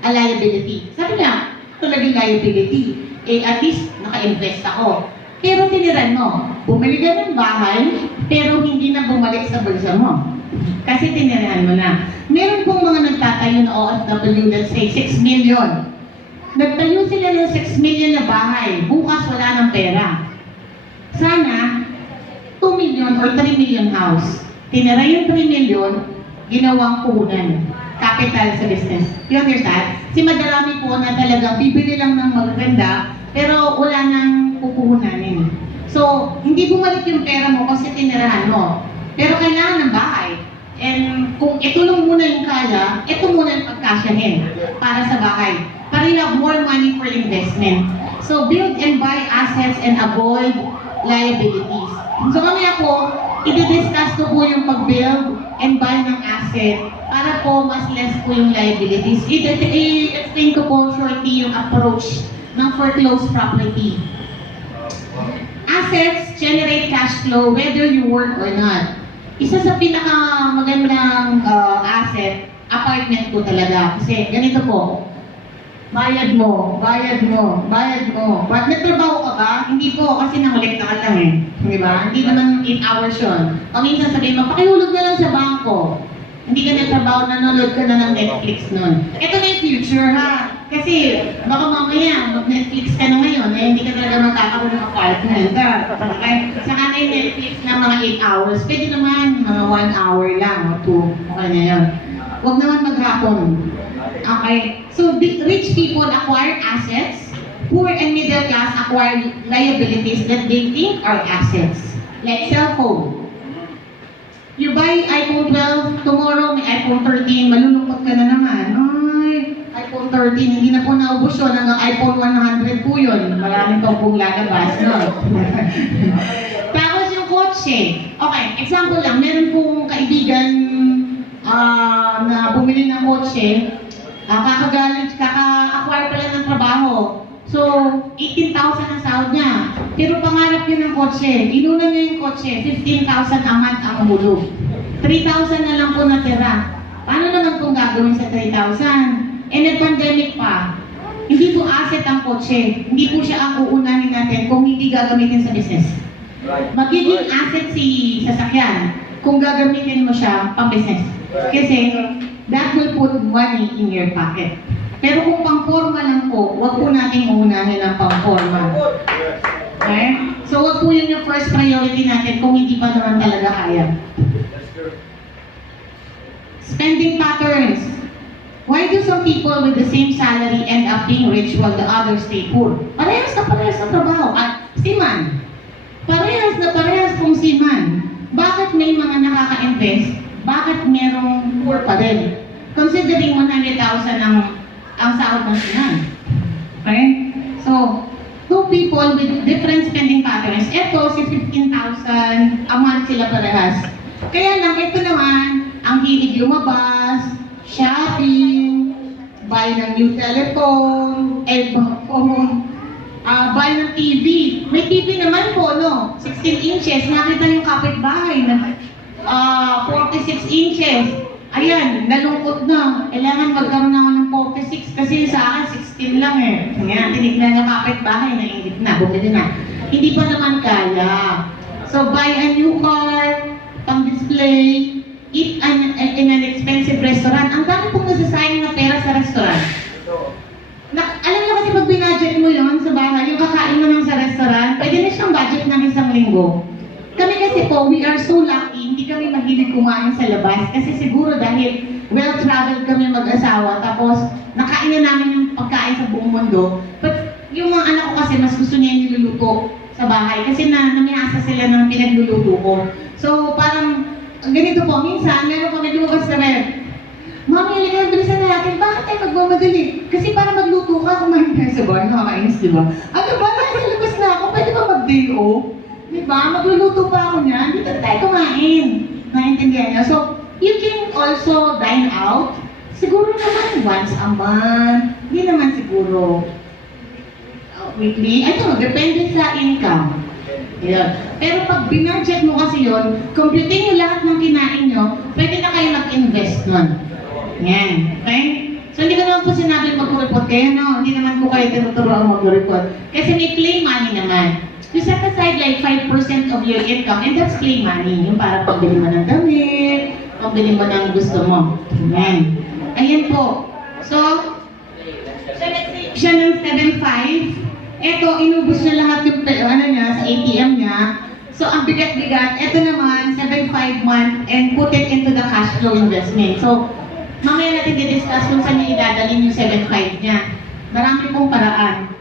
a liability. Sabi niya, talagang liability. At least, naka-invest ako. Pero tiniran mo, bumili ka ng bahay, pero hindi na bumalik sa bulsa mo. Kasi tinirahan mo na. Meron pong mga nagtatayo na OFW, let's say 6 million. Nagtayo sila ng 6 million na bahay, bukas wala ng pera. Sana, 2 million or 3 million house. Tinira yung 3 million, ginawang puhunan. Capital sa business. You understand? Si madarami po na talagang bibili lang ng maganda, pero wala nang pupuhunanin. So, hindi bumalik yung pera mo kasi tinirahan mo. Pero kailangan ng bahay. And kung ito lang muna yung kaya, ito muna yung pagkasyahin para sa bahay. Para you have more money for investment. So, build and buy assets and avoid liabilities. So, mamaya po, i-discuss ko po yung pag-build and buy ng asset para po mas less po yung liabilities. I-explain ko po shortly yung approach ng foreclosed property. Assets generate cash flow whether you work or not. Isa sa pinakamagandang asset, apartment po talaga. Kasi ganito po, bayad mo. Nagtrabaho ka ba? Hindi po, kasi nangolekta ka lang eh. Di ba? Hindi naman 8 hours yun. Minsan sabihin mo, pakihulog na lang sa bangko. Hindi ka nagtrabaho, nanonood ka na ng Netflix nun. Ito na yung future ha. Kasi baka mamaya, mag-Netflix ka na ngayon, hindi ka talaga magkakaroon ng apartment. Okay? Saka na yung Netflix na mga 8 hours. Pwede naman, mga 1 hour lang o 2. Okay na yun. Huwag naman maghapon. Okay? So, rich people acquire assets. Poor and middle class acquire liabilities that they think are assets. Like cell phone. You buy iPhone 12, tomorrow may iPhone 13, malulungkot ka na naman. Ay, iPhone 13, hindi na po naubos yun. Hanggang iPhone 100 po yun. Maraming pang pong lalabas, no? Tapos yung kotse. Okay, example lang, meron pong kaibigan na bumili ng kotse, kaka-acquire pala ng trabaho. So, 18,000 ang sahod niya. Pero pangarap niya ng kotse. Inunan niya yung kotse, 15,000 a month ang hulog. 3,000 na lang po natira. Paano naman kung gagawin sa 3,000? Nag-pandemic pa. Hindi po asset ang kotse. Hindi po siya ang uunahin natin kung hindi gagamitin sa business. Magiging asset si sasakyan kung gagamitin mo siya pang business. Kasi that will put money in your pocket. Pero kung pang-forma lang po, wag po natin uunahin ang pang-forma. Okay? So wag po yun yung first priority natin kung hindi pa naman talaga kaya. Spending patterns. Why do some people with the same salary end up being rich while the others stay poor? Parehas na trabaho. At siman. Parehas pong siman. Bakit may mga nakaka-invest? Bakit merong poor pa rin? Considering 100,000 ang sahod ng sinan. Okay? So, two people with different spending patterns. Ito, si 15,000 a month sila parehas. Kaya lang, ito naman, ang hilig lumabas, shopping, buy ng new telephone, buy ng TV. May TV naman po, no? 16 inches. Nakita yung kapitbahay na 46 inches. Ayan, nalungkot na. Kailangan magkaroon ako ng 46 kasi sa akin 16 lang eh. Ngayon, tinignan ng kapitbahay, naingit na, bumili na. Hindi pa naman kaya. So, buy a new car, pang-display, eat in an expensive restaurant. Ang dami pong nasasayang na pera sa restaurant. Alam niyo kasi pag binudget mo yun sa bahay, yung kakain mo lang sa restaurant, pwede na siyang budget ng 1 linggo. Kami kasi po, we are so lucky, hindi kami mahilig kumain sa labas. Kasi siguro dahil well-traveled kami mag-asawa, tapos nakain na namin yung pagkain sa buong mundo. But yung mga anak ko kasi mas gusto niya yung niluluto sa bahay. Kasi namihasa sila ng pinagluluto ko. So parang, ganito po, minsan, meron kami lumabas na Mami, halika, bilisan na natin. Bakit tayo magmamadali? Kasi para magluto ka, kumain tayo sa bar, nakakainis, di ba? Ano ba? Nasa labas na ako, pwede ba mag-day off? Diba? Magluluto pa ako niyan, dito tayo kumain. Naintindihan niya. So, you can also dine out. Siguro naman once a month. Hindi naman siguro weekly. Depende sa income. Ayan. Pero pag binudget mo kasi yun, computing nyo lahat ng kinain nyo, pwede na kayo mag-invest nun. Yan. Okay? So, hindi ko naman po sinabi mag-report kayo, no? Hindi naman po kayo tinuturuan mag-report. Kasi may play money naman. You set aside like 5% of your income, and that's play money. Yung para pambili mo ng damit, pambili mo ng gusto mo. Ayan. Ayan po. So, siya ng 7.5. Eto, inubos niya lahat yung niya, sa ATM niya. So, ang bigat-bigat, eto naman, 7.5 month and put it into the cash flow investment. So, mamaya natin di-discuss kung saan niya idadalhin yung 7.5 niya. Marami pong paraan.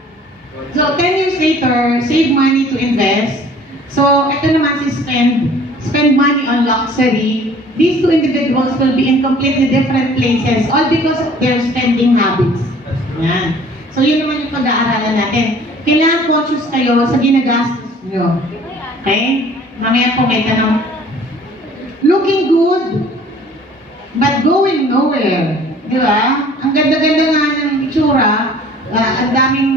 So, 10 years later, save money to invest. So, eto naman si spend money on luxury. These two individuals will be in completely different places, all because of their spending habits. Yan. So, yun naman yung pag-aaralan natin. Kailangan conscious kayo sa ginagastos nyo. Okay? Mamaya po may tanong. Looking good, but going nowhere. Di ba? Ang ganda-ganda nga ng itsura. Ang daming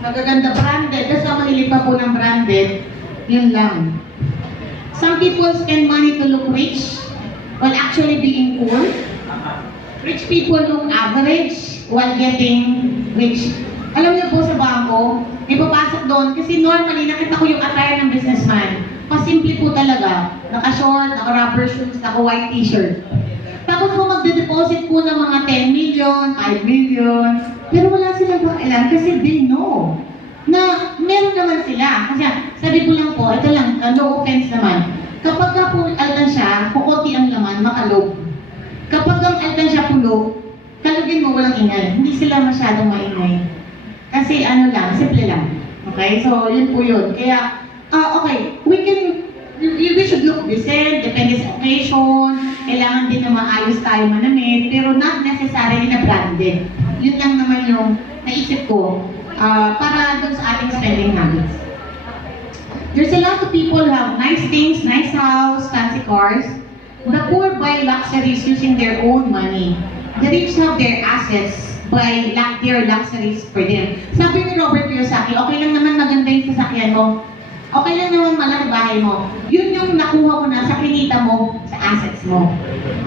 magaganda branded. Kasi mahilig pa po ng branded. Yun lang. Some people spend money to look rich while actually being poor. Rich people look average while getting rich. Alam niyo po sa bangko, ipapasok doon kasi normally nakita ko yung attire ng businessman. Pasimple po talaga. Naka-short, naka-rubber shoes, naka-white t-shirt. Tapos po magde-deposit po ng mga 10 million, 5 million. Pero wala silang pakailan kasi they know na meron naman sila. Kasi sabi ko lang po, ito lang, no offense naman. Kapag ka po alkansya, kukunti ang laman, makalob. Kapag ang alkansya pulo, kalugin mo walang ingay. Hindi sila masyadong maingay. Kasi ano lang, simple lang. Okay? So, yun po yun. Kaya, okay, we should look decent, depende sa occasion, kailangan din na maayos tayo manamit, pero not necessarily na branded. Yun lang naman yung naisip ko para dun sa ating spending habits. There's a lot of people who have nice things, nice house, fancy cars. The poor buy luxuries using their own money. The rich have their assets by their luxuries for them. Sabi ni Robert Kiyosaki, okay lang naman maganda yung sasakyan mo. Okay lang naman malaki bahay mo. Yun yung nakuha ko na sa kinita mo, sa assets mo.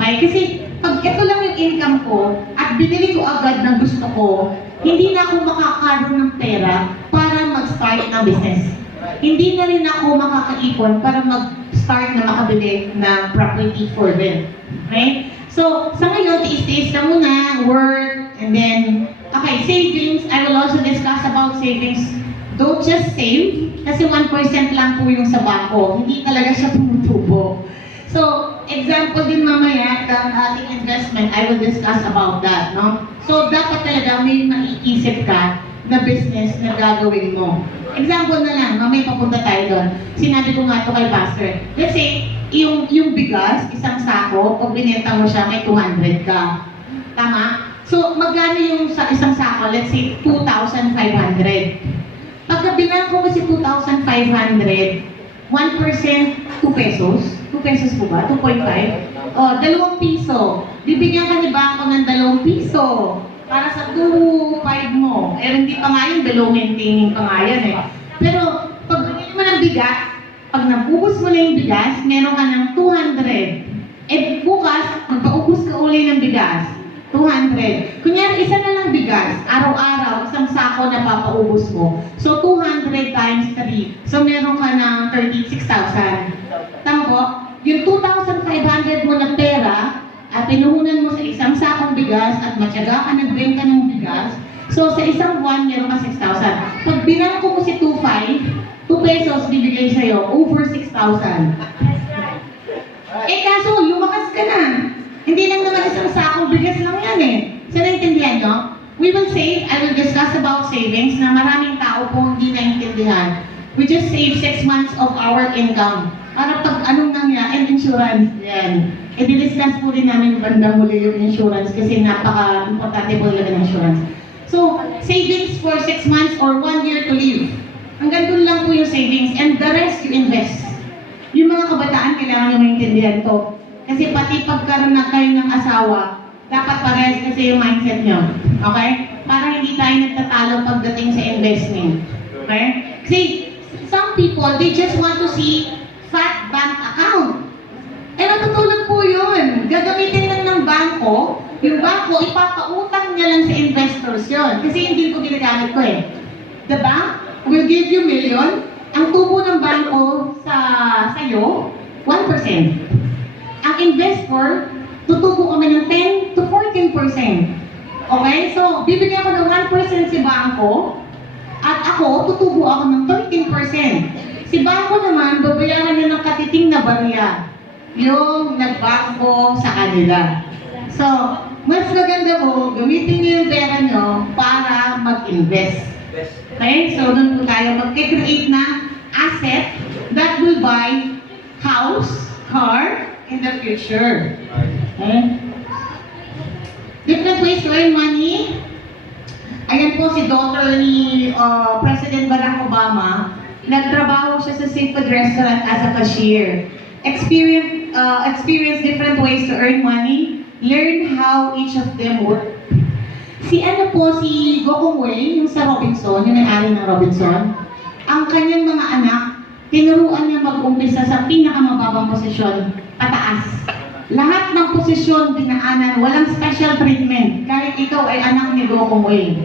Okay? Kasi pag ito lang yung income ko at binili ko agad ng gusto ko, hindi na ako makakaroon ng pera para mag-start ng business. Hindi na rin ako makakaipon para mag-start na makabili ng property for them. Okay? So, sa ngayon, tiis-tiis ka muna, work, and then, okay, savings. I will also discuss about savings. Don't just save, kasi 1% lang po yung sa bangko. Hindi talaga siya tumutubo. So, example din mamaya ng ating investment, I will discuss about that, no? So, dapat talaga may maiisip ka na business na gagawin mo. Example na lang, mamaya papunta tayo doon. Sinabi ko nga ito kay Pastor. Let's say, yung bigas, isang sako, pag binenta mo siya, may 200 ka. Tama? So, magkano yung sa isang sako? Let's say, 2,500. Pagka binangko mo si 2,500, 1%, 2 pesos. 2 pesos po ba? 2.5? O, 2 piso. Bibigyan ka ni bangko ng 2 piso. Para sa 2.5 mo. Eh, hindi pa nga yun, below maintaining pa nga yan eh. Pero, pag bigyan mo ng bigas, pag nabubos mo na yung bigas, meron ka ng 200. Eh, bukas, magpaubos ka uli ng bigas. 200. Kunyari, isa na lang bigas. Araw-araw, isang sako na papaubos mo. So, 200 times 3. So, meron ka ng 36,000. Tama po? Yung 2,500 mo na pera, at pinuhunan mo sa isang sakong bigas at matyaga ka nagbenta ng bigas, so sa isang buwan, meron ka 6,000. Pag binangko mo si 2.5, 2 pesos bibigay sa'yo, over 6,000. Eh kaso, lumakas ka na. Hindi lang naman isang sakong bigas lang yan eh. So naintindihan nyo? We will save, I will discuss about savings na maraming tao po hindi naintindihan. We just save 6 months of our income. Para pag anong nangyari, and insurance, yan. I-discuss po rin namin bandang huli yung insurance kasi napaka-importante po talaga ng insurance. So, savings for 6 months or 1 year to live. Hanggang doon lang po yung savings and the rest you invest. Yung mga kabataan, kailangan nyo maintindihan to. Kasi pati pagkaroon na kayo ng asawa, dapat parehas kasi yung mindset nyo. Okay? Para hindi tayo nagtatalo pagdating sa investment. Okay? Kasi some people people, they just want to see fat bank account. Eh, natutulog po yun. Gagamitin lang ng bangko, yung bangko, ipapautang niya lang sa investors yun. Kasi hindi ko ginagamit ko eh. The bank will give you million. Ang tubo ng bangko sa'yo, 1%. Ang investor, tutubo kami ng 10 to 14%. Okay? So, bibigyan ko ng 1% si bangko, at ako, tutubo ako ng 13%. Si bangko naman, babayaran niya ng katiting na barya. Yung nagbangko sa kanila. So, mas maganda po, gamitin niyo yung pera niyo para mag-invest. Okay? So, doon po tayo mag-create na asset that will buy house, car, in the future. Okay? Different ways to earn money. Ayan po si daughter ni President Barack Obama. Nagtrabaho siya sa seafood restaurant as a cashier. Experience different ways to earn money. Learn how each of them work. Si Gokong Wei, yung sa Robinson, yung may-ari ng Robinson, ang kanyang mga anak, tinuruan niya mag-umpisa sa pinakamababang posisyon, pataas. Lahat ng posisyon dinaanan, walang special treatment, kahit ikaw ay anak ni Gokong Wei.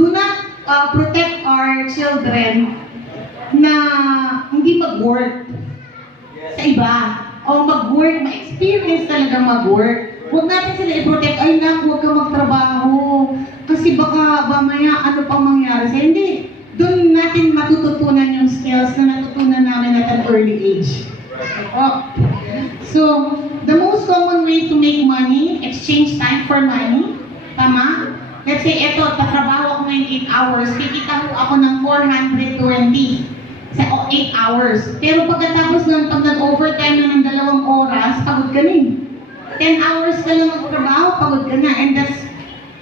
Do not protect our children na hindi mag-work sa iba. O mag-work, ma-experience talaga mag-work. Huwag natin sila i-protect, ay nak, huwag ka magtrabaho. Kasi baka mamaya ano pang mangyari sa'yo. Hindi. Doon natin matututunan yung skills na natutunan namin at an early age. So, the most common way to make money, exchange time for money. Tama? Let's say, eto, tatrabaho ako ngayon 8 hours, kikita ko ako ng 420 sa 8 hours. Pero pagkatapos nun, pag nag-overtime na ng 2 oras, pagod ka rin. 10 hours ka lang magtrabaho, pagod ka na. And that's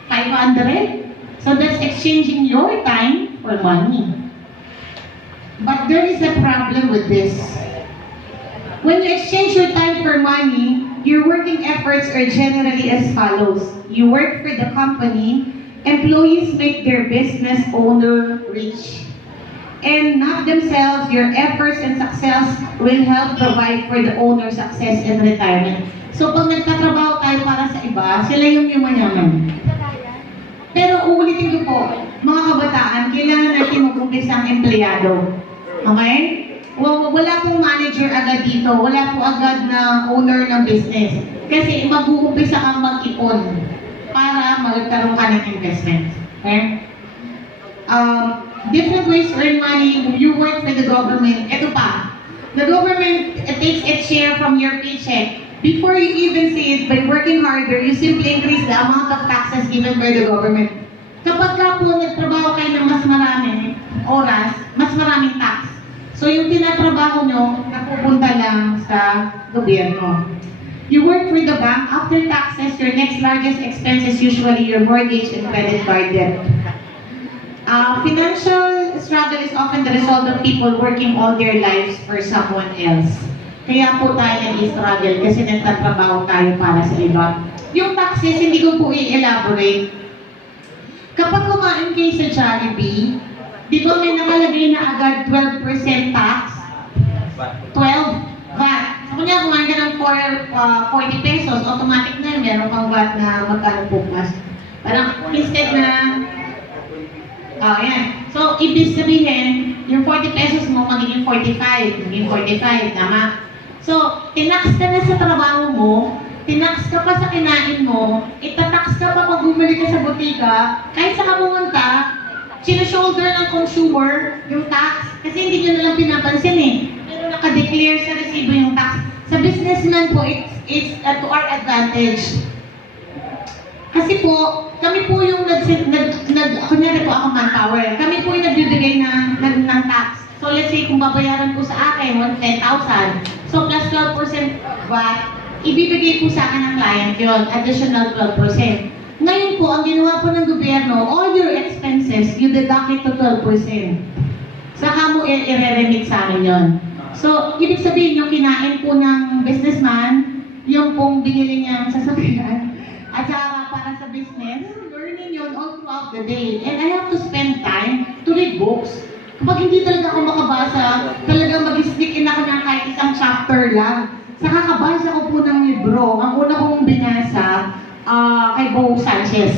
500. So that's exchanging your time for money. But there is a problem with this. When you exchange your time for money, your working efforts are generally as follows. You work for the company, employees make their business owner rich. And not themselves, your efforts and success will help provide for the owner's success and retirement. So pag nagtatrabaho tayo para sa iba, sila yung yumayaman. Pero uulitin ko po, mga kabataan, kailangan natin mag-umpisa ang empleyado. Okay? Wala pong manager agad dito, wala po agad na owner ng business. Kasi mag-uumpisa kang mag-ipon para magkaroon ka ng investment. Okay? Different ways to earn money. You work for the government. Ito pa. The government takes its share from your paycheck. Before you even see it, by working harder, you simply increase the amount of taxes given by the government. Kapag ka po nagtrabaho kayo ng mas maraming oras, mas maraming tax. So yung tinatrabaho nyo, napupunta lang sa gobyerno. You work for the bank. After taxes, your next largest expense is usually your mortgage and credit card debt. Financial struggle is often the result of people working all their lives for someone else. Kaya po tayo nag-struggle kasi nagtatrabaho tayo para sa iba. Yung taxes, hindi ko po i-elaborate. Kapag kumain kayo sa Jollibee, di ba may nakalagay na agad 12% tax? 12 VAT. So, kunya kumain ka ng 40 pesos, automatic na yun, meron kang VAT na magkano po mas. Parang instead na ayan. So, ibig sabihin, yung 40 pesos mo magiging 45. Magiging 45, tama? So, tinax ka na sa trabaho mo, tinax ka pa sa kinain mo, itatax ka pa pag bumili ka sa butika, kahit sa kamunta, sinushoulder ng consumer yung tax, kasi hindi nyo nalang pinapansin eh. Pero nakadeclare sa resibo yung tax. Sa businessman po, it's to our advantage. Kasi po, kami po yung kunyari po ako manpower, kami po yung nagbibigay ng tax. So let's say kung babayaran po sa akin, 10,000, so plus 12% VAT, ibibigay po sa akin ng client yon, additional 12%. Ngayon po, ang ginawa po ng gobyerno, all your expenses, you deduct it to 12%. Saka mo i-remit sa akin yon. So, ibig sabihin, yung kinain po ng businessman, yung pong binili niyang sasakyan, at saka para sa business, learning yun all throughout the day. And I have to spend time to read books. Kapag hindi talaga ako makabasa, talagang mag-sneak in ako ng kahit isang chapter lang. Sa kakabasa ko po ng libro, ang una kong binasa kay Bo Sanchez.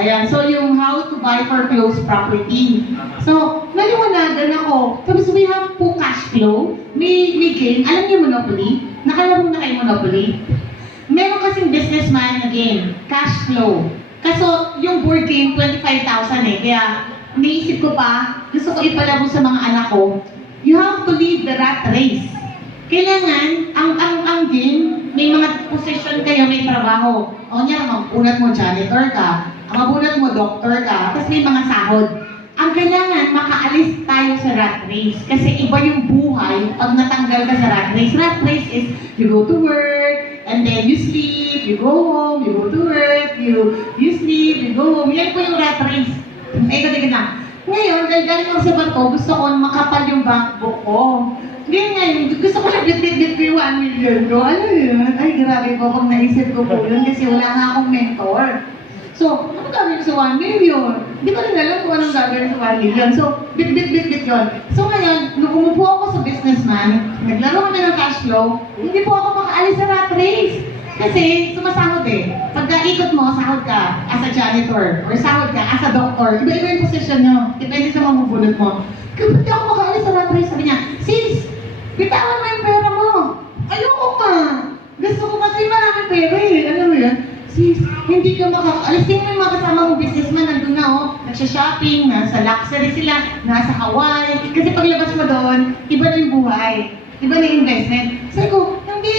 Ayan, so yung How to Buy Foreclosed Property. So, naliwanagan ako. Tapos we have po cash flow. May game. Alam niyo Monopoly? Nakalaro na kayo Monopoly? Meron kasing businessman na game, cash flow. Kaso, yung board game, 25,000 eh. Kaya, naisip ko pa, gusto ko ipalaro sa mga anak ko, you have to lead the rat race. Kailangan, ang game, may mga position kayo, may trabaho. O niya, mag-unat mo janitor ka, mag-unat mo doctor ka, tapos may mga sahod. Ang kailangan, makaalis tayo sa rat race. Kasi iba yung buhay pag natanggal ka sa rat race. Rat race is, you go to work, and then you sleep, you go home, you go to work, you sleep, you go home. Yan po yung rat race. Teka na. Ngayon, dahil galing ako sa bato, gusto ko makapal yung bankbook ko. Ngayon nga yun, gusto ko yung bit ko yung 1 million ko. Ano yun? Ay, grabe po kung naisip ko po yun kasi wala nga akong mentor. So, ano gagawin ko sa 1 million? Hindi ko rin alam kung anong gagawin sa 1 million. So, bit yun. So ngayon, nung umupo ako sa businessman, naglaro kami ng cash flow, hindi po ako makaalis sa rat race. Kasi sumasahod eh. Pagka ikot mo, sahod ka as a janitor or sahod ka as a doctor. Iba-iba yung position nyo. Depende sa mamubulot mo. Kaya ba't di ako makaalis sa rat race? Sabi niya, sis, bitawan mo yung pera mo. Ayoko pa. Gusto ko kasi maraming pera eh. Alam mo yun? Sis, hindi ka makakaalis. Tingnan mo yung mga kasama mong businessman, nandun na oh. Nagsha-shopping, nasa luxury sila, nasa Hawaii. Kasi paglabas mo doon, iba na yung buhay. Iba na yung investment. Sabi ko, hindi.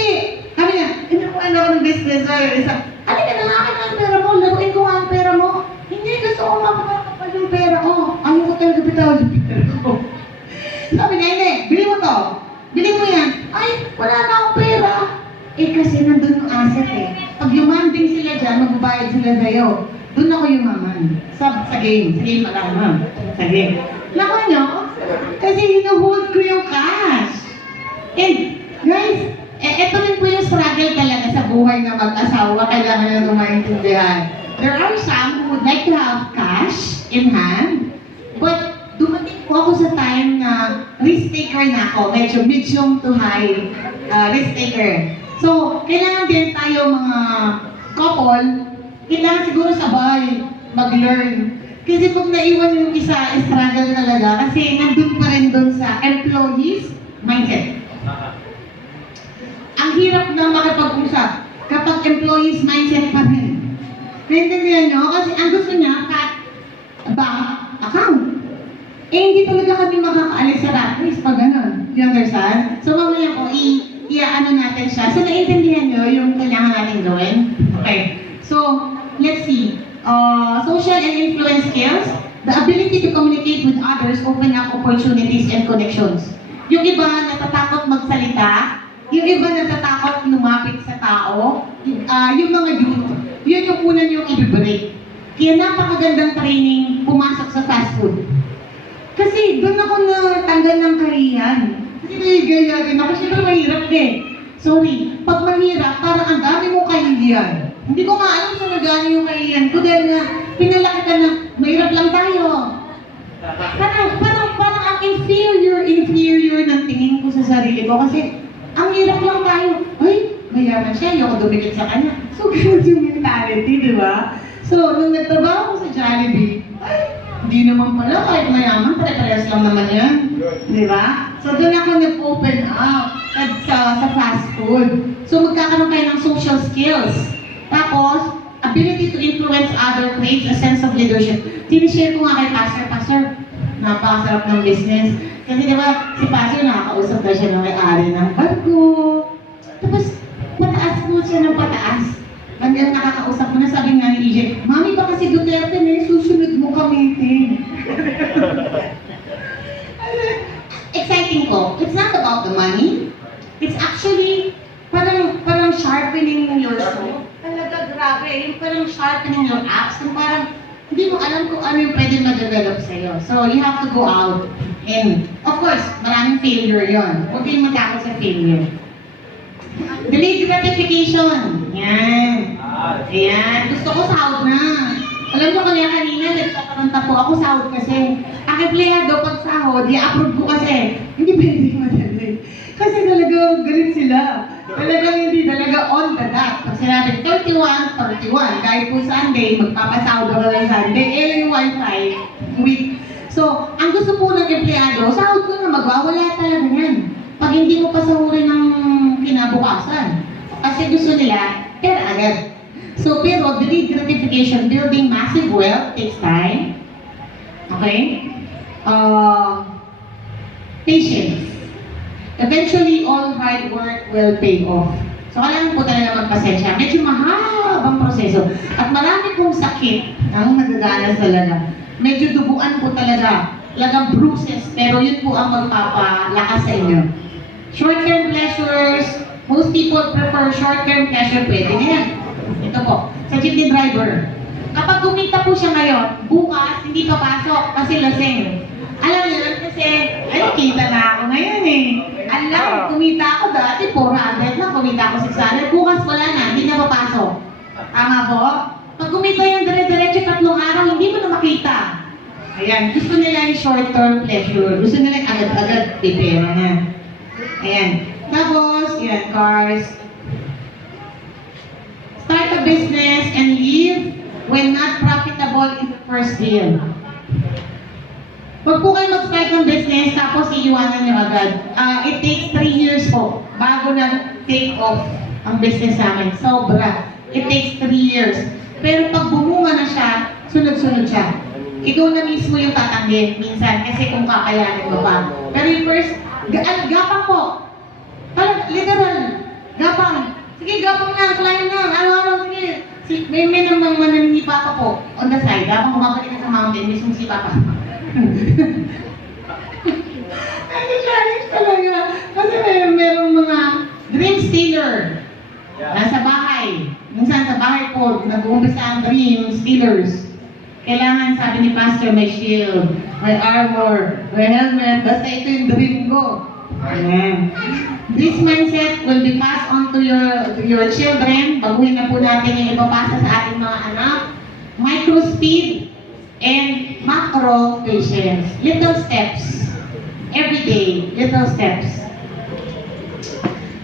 Sabi niya, inakuan ako ng business. Ano ka na nga ang pera mo? Laruin ko nga ang pera mo. Hindi, gusto ko mapakakapal yung pera ko. Ayaw ko talaga bitawan yung pera ko. Sabi niya, hindi, bili mo to. Bili mo yan. Ay, wala na akong pera. Eh kasi nandun yung asset eh. Pag lumanding sila dyan, magbabayad sila sa'yo. Doon ako yumaman. Sa game. Sa game malaman. Sa game. Naku nyo, kasi hinuhold ko yung cash. And guys, ito rin po yung struggle talaga sa buhay na mag-asawa. Kailangan nyo nung maintindihan. There are some who would like to have cash in hand, but dumating po ako sa time na risk taker na ako. Medyo medium to high risk taker. So, kailangan din tayo mga couple, kailangan siguro sabay mag-learn. Kasi pag naiwan yung isa, struggle talaga. Kasi nandun pa rin dun sa employees mindset. Ang hirap na makipag-usap kapag employees mindset pa rin. Naintindihan nyo? Kasi ang gusto niya, bank account. Eh, hindi talaga kami makakaalis sa rat race pag ganun. You understand? So, mamaya po, i-ano natin siya. So, naintindihan nyo yung kailangan natin gawin? Okay. So, let's see. Social and influence skills. The ability to communicate with others open up opportunities and connections. Yung iba natatakot magsalita, yung iba natatakot lumapit sa tao, yung mga youth, yun yung una yung i-break. Kaya napakagandang training pumasok sa fast food. Kasi doon ako natanggal ng Korean. Kasi nagigaya din ako, syempre mahirap din. Sorry, pag mahirap, parang ang dami mo kahihiyan. Hindi ko nga alam sa nagani yung kahihiyan ko dahil nga pinalaki ka na mahirap lang tayo. Parang ang inferior ng tingin ko sa sarili ko kasi ang hirap lang tayo. Ay, mayaman siya, ayoko dumikit sa kanya. So, ganun yung mentality, di ba? So, nung nagtrabaho ko sa Jollibee, ay, hindi naman pala, kahit mayaman, pare-parehas lang naman yan. Di ba? So, doon ako nag-open up sa fast food. So, magkakaroon kayo ng social skills. Tapos, ability to influence other creates a sense of leadership. Tinishare ko nga kay Pastor, napakasarap ng business. Kasi di ba, si Pastor nakakausap na siya ng may-ari ng barko. Tapos, pataas mo siya ng pataas. Hanggang nakakausap mo na, sabi nga ni EJ, Mami, baka si Duterte na susunod mo kamitin. Exciting ko. It's not about the money. It's actually parang sharpening your soul. Talaga grabe. Yung parang sharpening your apps. Yung parang hindi mo alam kung ano yung pwede ma-develop sa'yo. So, you have to go out. And, of course, maraming failure yon. Huwag kayong matakot sa failure. Delayed gratification. Yan. Ayan. Gusto ko sahod na. Alam mo kanina, nagtataranta po ako sahod kasi ang empleyado pag sahod, sahod, i-approve ko kasi. Hindi pwede madali. Kasi talaga galit sila. Talagang hindi talaga on the dot. Pag sinabi 31, 31. Kahit po Sunday, magpapasahod ako ng Sunday. Yung wifi, week. So, ang gusto po ng empleyado, sahod ko na magwawala talaga yan. Pag hindi mo pasahurin ng kinabukasan. Kasi gusto nila, pera agad. So, pero delayed gratification, building massive wealth takes time. Okay? Patience. Eventually, all hard work will pay off. So, kailangan po talaga magpasensya. Medyo mahabang proseso. At marami pong sakit ang nagdadanas talaga. Medyo duguan po talaga. Talagang bruises. Pero yun po ang magpapalakas sa inyo. Short-term pleasures. Most people prefer short-term pleasure. Pwede na yan. Ito po. Sa jeepney driver. Kapag kumita po siya ngayon, bukas, hindi papasok kasi lasing. Alam niyo yun kasi, ay, kita na ako ngayon eh. Alam, kumita ako dati, 400 na, kumita ako 600. Bukas wala na, hindi na papasok. Tama po? Pag kumita yung dire-diretso 3 araw, hindi mo na makita. Ayan, gusto nila yung short-term pleasure. Gusto nila yung agad-agad, pipera na. Ayan. Tapos, yan, cars. Start a business and leave when not profitable in the first deal. Huwag po kayo mag-start ng business tapos iiwanan nyo agad. It takes 3 years po bago na take off ang business namin. Sobra. It takes 3 years. Pero pag bumunga na siya, sunod-sunod siya. Ikaw na mismo yung tatanggi minsan kasi kung kakayanin mo pa. Pero yung first, gapang po. Parang literal. Gapang. Sige, gapang na. Climb na. Ano, sige. May namang mananinipa pa po on the side. Gapang bumabalik na sa mountain, mismo si Papa. Ano challenge talaga? Kasi merong mga dream stealer. Nasa bahay. Minsan sa bahay po, nag-uumpisa ang dream stealers. Kailangan, sabi ni Pastor, may shield, may armor, may helmet. Basta ito yung dream ko. Amen. This mindset will be passed on to your children. Baguhin na po natin yung ipapasa sa ating mga anak. Micro speed and macro patience. Little steps. Every day, little steps.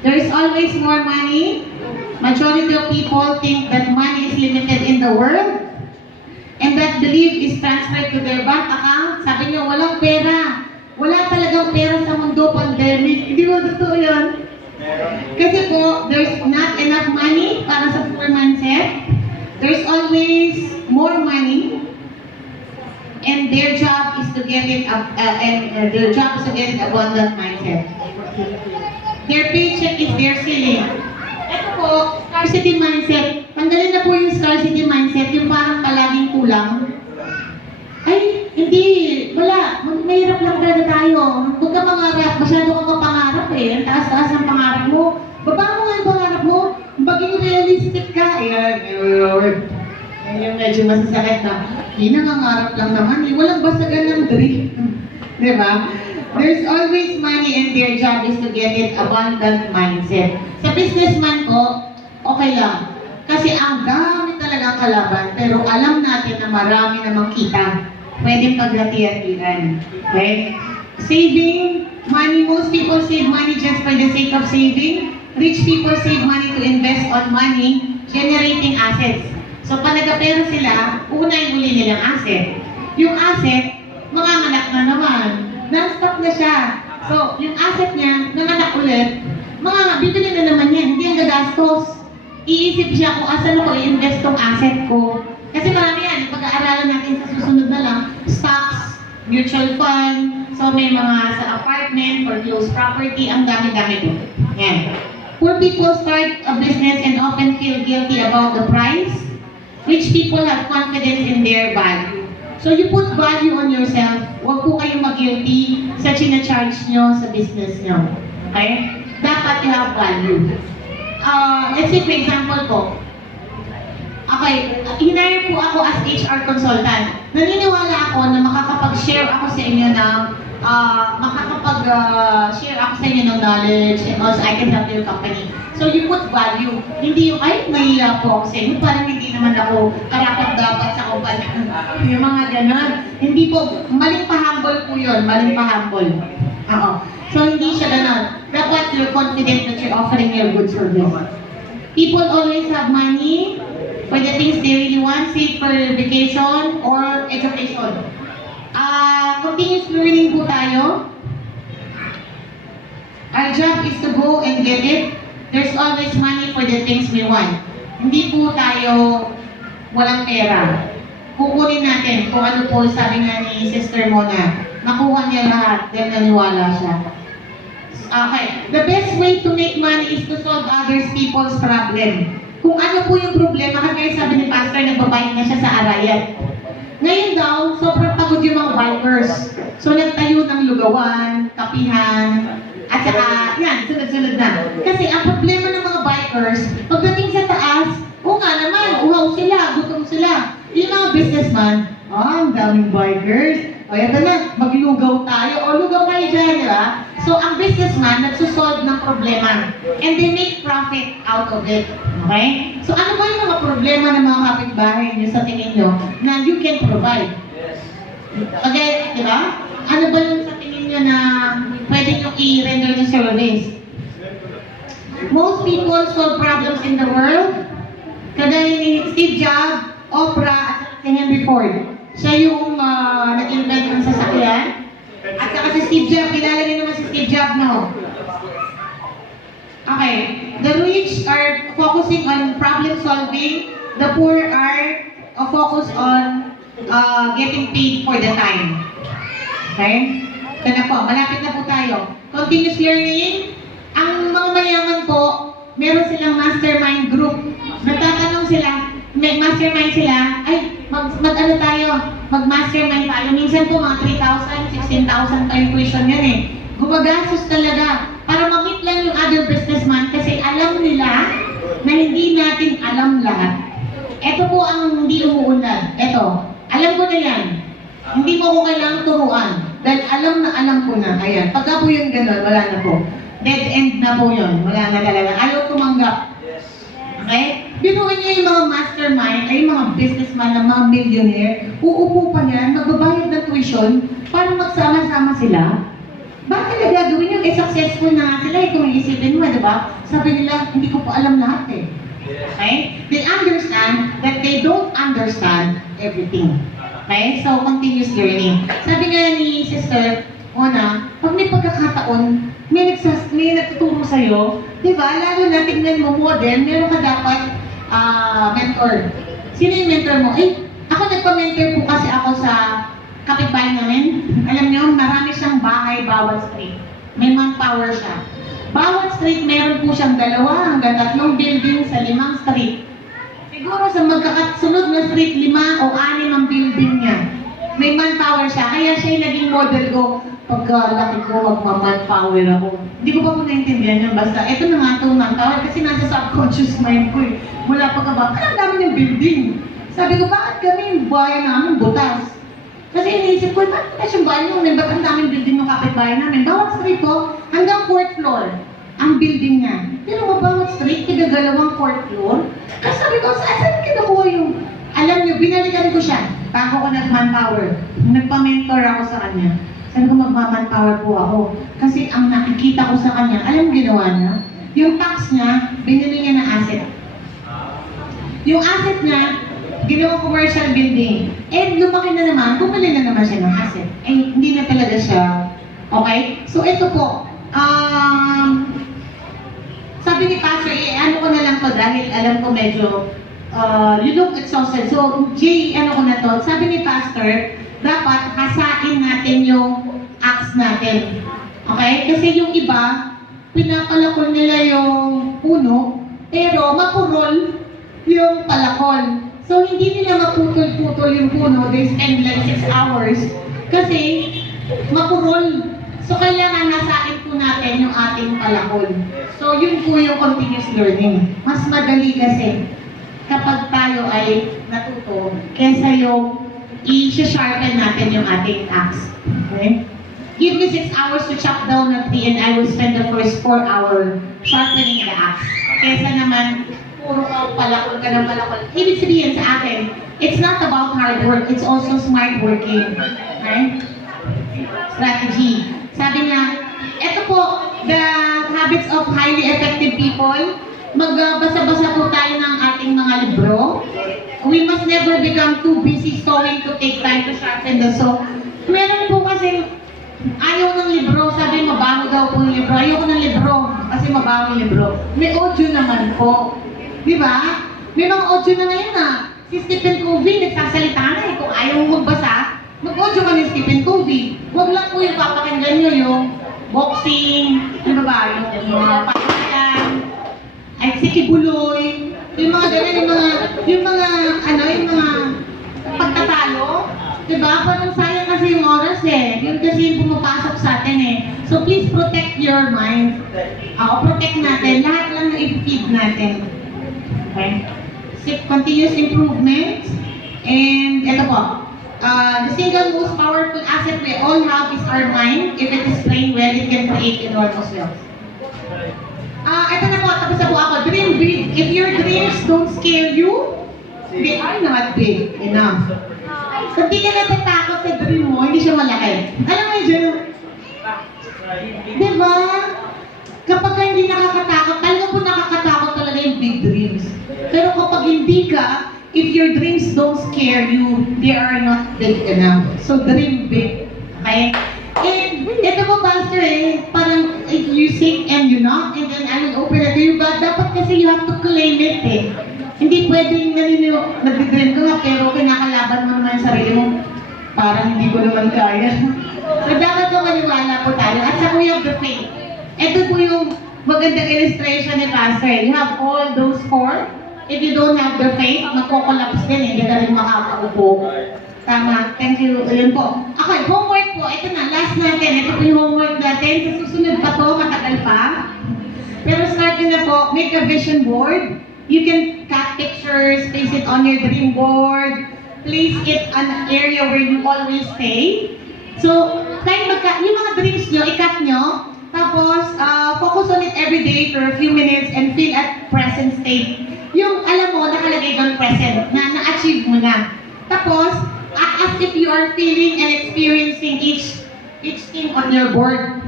There is always more money. Majority of people think that money is limited in the world and that belief is transferred to their bank account. Sabi niyo, walang pera. Wala talagang pera sa mundo, pandemic. Hindi mo totoo yun? Kasi po, there's not enough money para sa poor mindset. There's always more money. And their job is to get it abundant mindset. Their paycheck is their ceiling. Ito po, scarcity mindset. Tanggalin na po yung scarcity mindset, yung parang palaging kulang. Ay, hindi, wala. Mahirap lang talaga tayo. Huwag ka mangarap, masyado kang mapangarap eh. Ang taas-taas ng pangarap mo. Baba mo nga yung pangarap mo, maging realistic ka. Ayan, yung medyo masasakit na, nangangarap lang naman, walang basagan ng dream. Di ba? There's always money and their job is to get it abundant mindset. Sa businessman ko, okay lang. Kasi ang dami talagang kalaban, pero alam natin na marami namang kita. Pwedeng paghati-hatian. Okay? Saving money, most people save money just for the sake of saving. Rich people save money to invest on money, generating assets. So, pag nagkapera sila, una yung uli nilang asset. Yung asset, manganganak na naman. Non-stop na siya. So, yung asset niya, nanganak ulit, bibili na naman yan. Hindi ang gagastos. Iisip siya kung asan ako i-invest tong asset ko. Kasi marami yan. Pag-aaralan natin sa susunod na lang, stocks, mutual fund, so may mga sa apartment, foreclosed property, ang dami-dami po. Yan. Poor people start a business and often feel guilty about the price. Rich people have confidence in their value. So you put value on yourself. Huwag po kayong mag-guilty sa charge nyo sa business nyo. Okay? Dapat you have value. Let's say for example po, okay, hinire po ako as HR consultant. naniniwala ako na makakapag-share ako sa inyo ng share ako sa inyo ng knowledge and also I can help your company. So you put value. Hindi yung, ay, nahiya po ako sa inyo. Parang hindi naman ako karapat-dapat sa kumpanya. Yung mga ganon. Hindi po, maling pa-humble po yun. Maling pa-humble. Oo. So hindi siya ganon. Dapat you're confident that you're offering your good service. People always have money for the things they really want, say for vacation or education. Continuous learning po tayo. Our job is to go and get it. There's always money for the things we want. Hindi po tayo walang pera. Kukunin natin kung ano po sabi nga ni Sister Mona. Nakuha niya lahat dahil naniwala siya. Okay. The best way to make money is to solve other people's problem. Kung ano po yung problema, kagaya sabi ni Pastor, nagbabayad na siya sa Arayat. Ngayon daw, sobrang pagod yung mga bikers. So, nagtayo ng lugawan, kapihan, at saka, yan, sunod-sunod na. Kasi ang problema ng mga bikers, pagdating sa taas, o nga naman, uhaw sila, gutom sila. Yung mga businessman, ang daming bikers. O, yato na, maglugaw tayo. O, lugaw kayo dyan, di ba? So, ang businessman, nagsusolve ng problema. And they make profit out of it. Okay? So, ano ba yung mga problema ng mga kapitbahay niyo sa tingin niyo na you can provide? Okay, di ba? Ano ba yung sa tingin niyo na pwede nyo i-render ng service? Most people solve problems in the world. Kagaya ni Steve Jobs, Oprah, at si Henry Ford. Siya yung nag-invent ng sasakyan. At saka si Steve Jobs, kilala niyo naman si Steve Jobs, no? Okay. The rich are focusing on problem solving. The poor are focused on getting paid for the time. Okay? Ito na po. Malapit na po tayo. Continuous learning. Ang mga mayaman po, meron silang mastermind group. Nagtatanong sila, may mastermind sila, ay, mag-ano tayo, mag-mastermind tayo. Minsan po mga 3,000, 16,000 pa yung tuition yan eh. Gumagastos talaga para ma-meet lang yung other businessman kasi alam nila na hindi natin alam lahat. Ito po ang hindi umuunlad. Ito, alam ko na yan. Hindi mo ko kailangang turuan. Dahil alam ko na. Ayan. Pagka po yung gano'n, wala na po. Dead end na po yun. Wala na talaga. Ayaw tumanggap. Okay? Binuhin niyo yung mga mastermind, ay yung mga businessman na mga millionaire, uupo pa yan, magbabayad ng tuition para magsama-sama sila. Bakit nila gagawin yung successful na nga sila eh, kung iisipin mo, di ba? Sabi nila, hindi ko pa alam lahat eh. Okay? They understand that they don't understand everything. Okay? So, continuous learning. Sabi nga ni Sister Ona, pag may pagkakataon, may nagtuturo sa'yo, di ba? Lalo na tingnan mo model, meron ka dapat mentor. Sino yung mentor mo? Eh, ako nagpa-mentor po kasi ako sa kapitbahay namin. Alam niyo, marami siyang bahay bawat street. May manpower siya. Bawat street, meron po siyang 2 hanggang 3 building sa 5 street. Siguro sa magkakasunod na street, 5 o 6 ang building niya. May manpower siya. Kaya siya yung naging model ko. Pagkalaki ko, magmamanpower ako. Hindi ko pa po naintindihan yun. Basta, ito na nga itong manpower kasi nasa subconscious mind ko eh. Mula pagkaba, ang dami niyang building. Sabi ko, bakit kami yung bahay namin butas? Kasi iniisip ko, bakit yung bahay namin? Ba't ang daming building ng kapitbahay namin? Bawat street ko, hanggang 4th floor ang building niya. Pero bawat street, tiga-2 4th floor. Kasi sabi ko, saan kinukuha yung... Alam niyo, binalikan ko siya. Bago ko nag-manpower. Nagpa-mentor ako sa kanya. Sabi ko, magmamanpower po ako. Kasi ang nakikita ko sa kanya, alam ginawa niya? Yung tax niya, binili niya ng asset. Yung asset niya, ginawa commercial building. And lumaki na naman, bumili na naman siya ng asset. Eh, hindi na talaga siya. Okay? So, ito po. Sabi ni Pastor, ano ko na lang to dahil alam ko medyo you look exhausted. So, ano ko na to. Sabi ni Pastor, dapat hasain natin yung acts natin. Okay? Kasi yung iba, pinapalakol nila yung puno, pero mapurol yung palakol. So, hindi nila maputol-putol yung puno. They spend like 6 hours. Kasi, mapurol. So, kailangan hasain po natin yung ating palakol. So, yun po yung continuous learning. Mas madali kasi kapag tayo ay natuto kesa yung i-sharpen natin yung ating axe. Okay? Give me 6 hours to chop down a tree and I will spend the first 4 hours sharpening the axe. Kesa naman, puro palakol ka ng palakol. Ibig sabihin sa akin, it's not about hard work, it's also smart working. Okay? Strategy. Sabi niya, ito po, the habits of highly effective people. Magbasa-basa po tayo ng ating mga libro. We must never become too busy sewing to take time to sharpen the saw. Meron po kasi ayaw ng libro, sabi mabaho daw po yung libro. Ayoko ng libro kasi mabaho yung libro. May audio naman po. Di ba? May mga audio na ngayon na. Si Stephen Covey, nagsasalita na eh. Kung ayaw mo magbasa, mag-audio ka ni Stephen Covey. Huwag lang po yung papakinggan nyo yung boxing, ano ba, yung mga pakinggan, ay si Kibuloy, yung mga ganun, yung mga pagtatalo. Diba? Parang sayang kasi yung oras eh. Yun kasi yung pumapasok sa atin eh. So please protect your mind. Protect natin. Lahat lang na i-feed natin. Okay? Continuous improvement. And ito po. The single most powerful asset we all have is our mind. If it is trained well, it can create enormous wealth. Ito na po. Tapos na po ako. Dream big. If your dreams don't scare you, they are not big enough. Kung di ka natatakot sa dream mo, hindi siya malaki. Alam mo yun? Diba? Kapag ka hindi nakakatakot, talaga po nakakatakot talaga yung big dreams. Pero kapag hindi ka, if your dreams don't scare you, they are not big enough. So dream big. Okay? And ito po, Pastor, parang you sing and you knock, and then I will open it to you. But dapat kasi you have to claim it eh. Hindi pwedeng nag-dream ka nga, pero kinakalaban mo naman sa sarili mo. Parang hindi ko naman kaya. So dapat po maniwala po tayo. At sa we have the faith. Ito po yung magandang illustration ni Pastor. You have all those 4. If you don't have the faith, magkukolaps din eh. Hindi ka rin makakaupo. Tama. Thank you. Ayun po. Okay, homework po. Ito na, last natin. Ito po yung homework natin. Sa susunod pa to, matagal pa. Pero start nyo na po, make a vision board. You can cut pictures, place it on your dream board, place it on an area where you always stay. So, kahit yung mga dreams nyo, i-cut nyo, tapos focus on it every day for a few minutes and feel at present state. Yung alam mo, nakalagay doon present, na na-achieve mo na. Tapos, as if you are feeling and experiencing each thing on your board.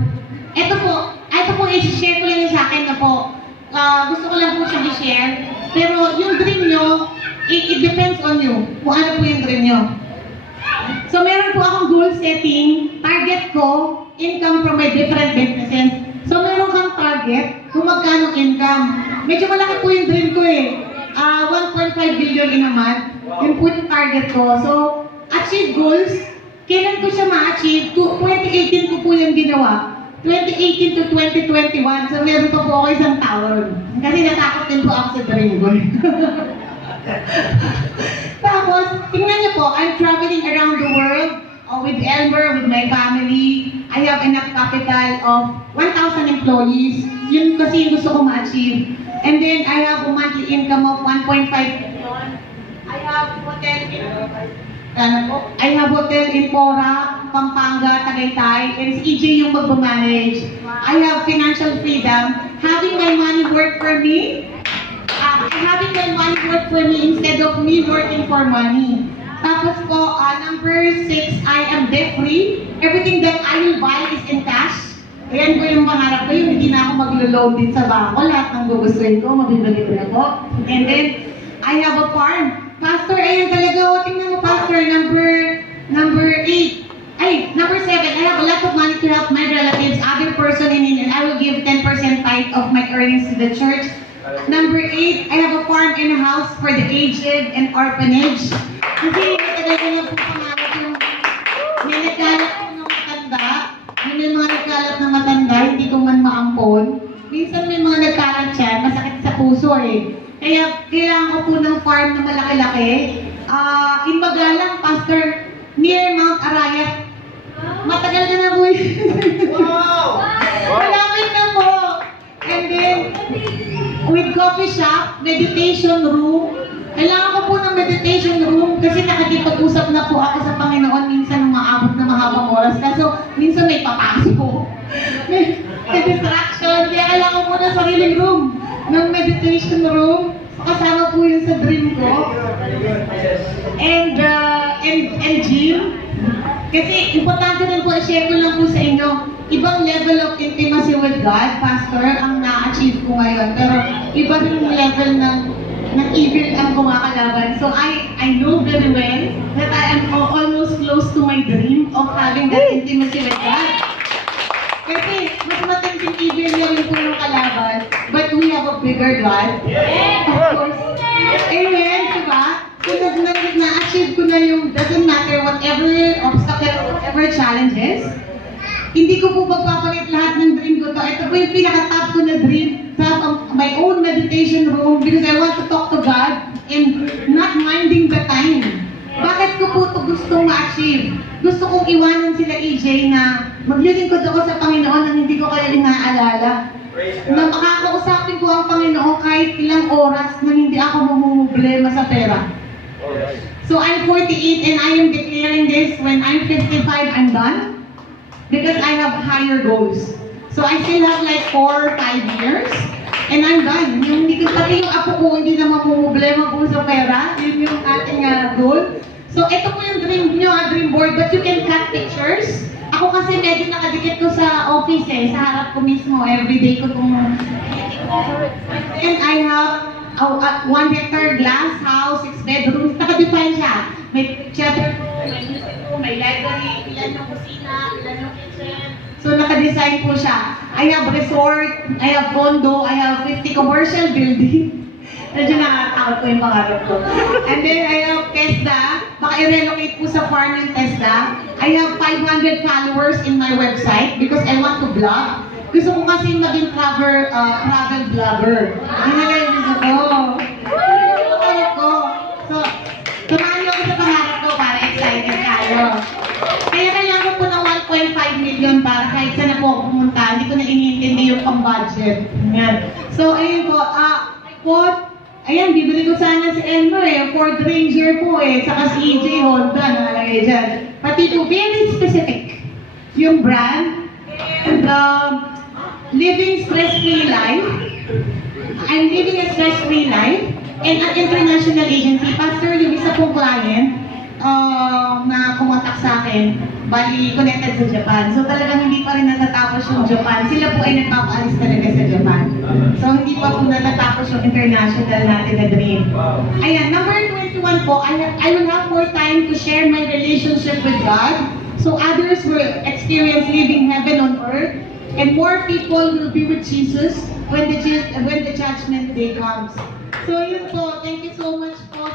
Ito po, i-share ko lang sa akin na po. Gusto ko lang po siyang i-share. Pero yung dream nyo, it depends on you. Kung ano po yung dream nyo. So meron po akong goal setting. Target ko, income from my different businesses. So meron kang target kung magkano income. Medyo malaki po yung dream ko eh. 1.5 billion in a month. Yun po yung target ko. So, achieve goals. Kailan ko siya ma-achieve? 2018 ko po yung ginawa. 2018 to 2021, so meron pa po ako isang taon. Kasi natakot din po ako sa dream ko. Tapos, tingnan niyo po, I'm traveling around the world with Elmer, with my family. I have enough capital of 1,000 employees. Yun kasi yung gusto ko ma-achieve. And then, I have a monthly income of 1.5 million. I have hotel in Pora, Pampanga, Tagaytay, and si EJ yung magmamanage. I have financial freedom. Having my money work for me, having my money work for me instead of me working for money. Tapos po, number 6, I am debt-free. Everything that I will buy is in cash. Ayan po yung pangarap ko, yung hindi na ako maglo-load din sa bangko. Lahat ng gugustuhin ko, mabibili ko na po. And then, I have a farm. Pastor, ayan talaga, tingnan mo, Pastor, number 8. Number 7, I have a lot of money to help my relatives, other person in Indian. I will give 10% tithe of my earnings to the church. Number 8, I have a farm and a house for the aged and orphanage. Kasi matagal ko na po pangarap yung may nagkalap ko ng matanda, may mga nagkalap na matanda, hindi ko man maampon. Minsan may mga nagkalap siya, masakit sa puso eh. Kaya kailangan ko po ng farm na malaki-laki. In Magalang, Pastor, near Mount Arayat. Matagal ka na po eh. Wow! Malapit na po. And then, with coffee shop, meditation room, kailangan ko po ng meditation room kasi nakikipag-usap na po ako sa Panginoon minsan nung maabot na mahabang oras. Kaso minsan may papasok. may distraction. Kaya kailangan ko muna sariling room ng meditation room. Kasama po yun sa dream ko. And gym. Kasi importante rin po, i-share ko lang po sa inyo, ibang level of intimacy with God, Pastor, ang na-achieve ko ngayon. Pero iba rin yung level ng evil ang kumakalaban. So I know very well that I am almost close to my dream of having that intimacy with God. Kasi mas matinding evil niya rin po yung kalaban, but we have a bigger God. Of course. Amen, diba? So na-achieve ko na yung doesn't matter whatever obstacle, whatever challenges. Hindi ko po magpapalit lahat ng dream ko to. Ito po yung pinaka-top ko na dream. Top of my own meditation room because I want to talk to God and not minding the time. Bakit ko po ito gustong ma-achieve? Gusto kong iwanan sila EJ na maglilingkod ako sa Panginoon nang hindi ko kayo inaalala. Na makakausapin ko ang Panginoon kahit ilang oras na hindi ako mamumblema sa pera. So I'm 48 and I am declaring this when I'm 55 I'm done. Because I have higher goals. So I still have like 4 or 5 years. And I'm done. Yung hindi ko pati yung apo ko hindi na mamumblema po sa pera. Yun yung ating goal. So ito po yung dream nyo, dream board. But you can cut pictures. Ako kasi medyo nakadikit ko sa office sa harap ko mismo. Everyday ko itong... And I have a 1 hectare glass house, 6 bedrooms. Nakadefine siya. May theater room, may music room, may library, ilan yung kusina, ilan yung kitchen. So naka-design po siya. I have resort, I have condo, I have 50 commercial building. Medyo nakakatakot po yung pangarap ko. And then I have TESDA. Baka i-relocate po sa farm yung TESDA. I have 500 followers in my website because I want to vlog. Gusto ko kasi maging travel vlogger. Yun na lang yung gusto ko. So, tumahan niyo ako sa pangarap ko para excited tayo. Kaya kailangan ko po ng 1.5 million para kahit saan na po ako pumunta, hindi ko na iniintindi yung pang-budget. Yan. So, ayun po, ayan, bibili ko sana si Elmer Ford Ranger po saka si EJ Honda, nakalagay dyan. Pati po, very specific yung brand. And, living stress-free life. I'm living a stress-free life. And an international agency, Pastor, yung isa pong client na kumontak sa akin, bali connected sa Japan. So talagang hindi pa rin natatapos yung Japan. Sila po ay nagpapaalis talaga sa Japan. So hindi pa po natatapos yung international natin na dream. Ayan, number 21 po, I will have more time to share my relationship with God. So others will experience living heaven on earth. And more people will be with Jesus when the judgment day comes. So yun po, thank you so much po.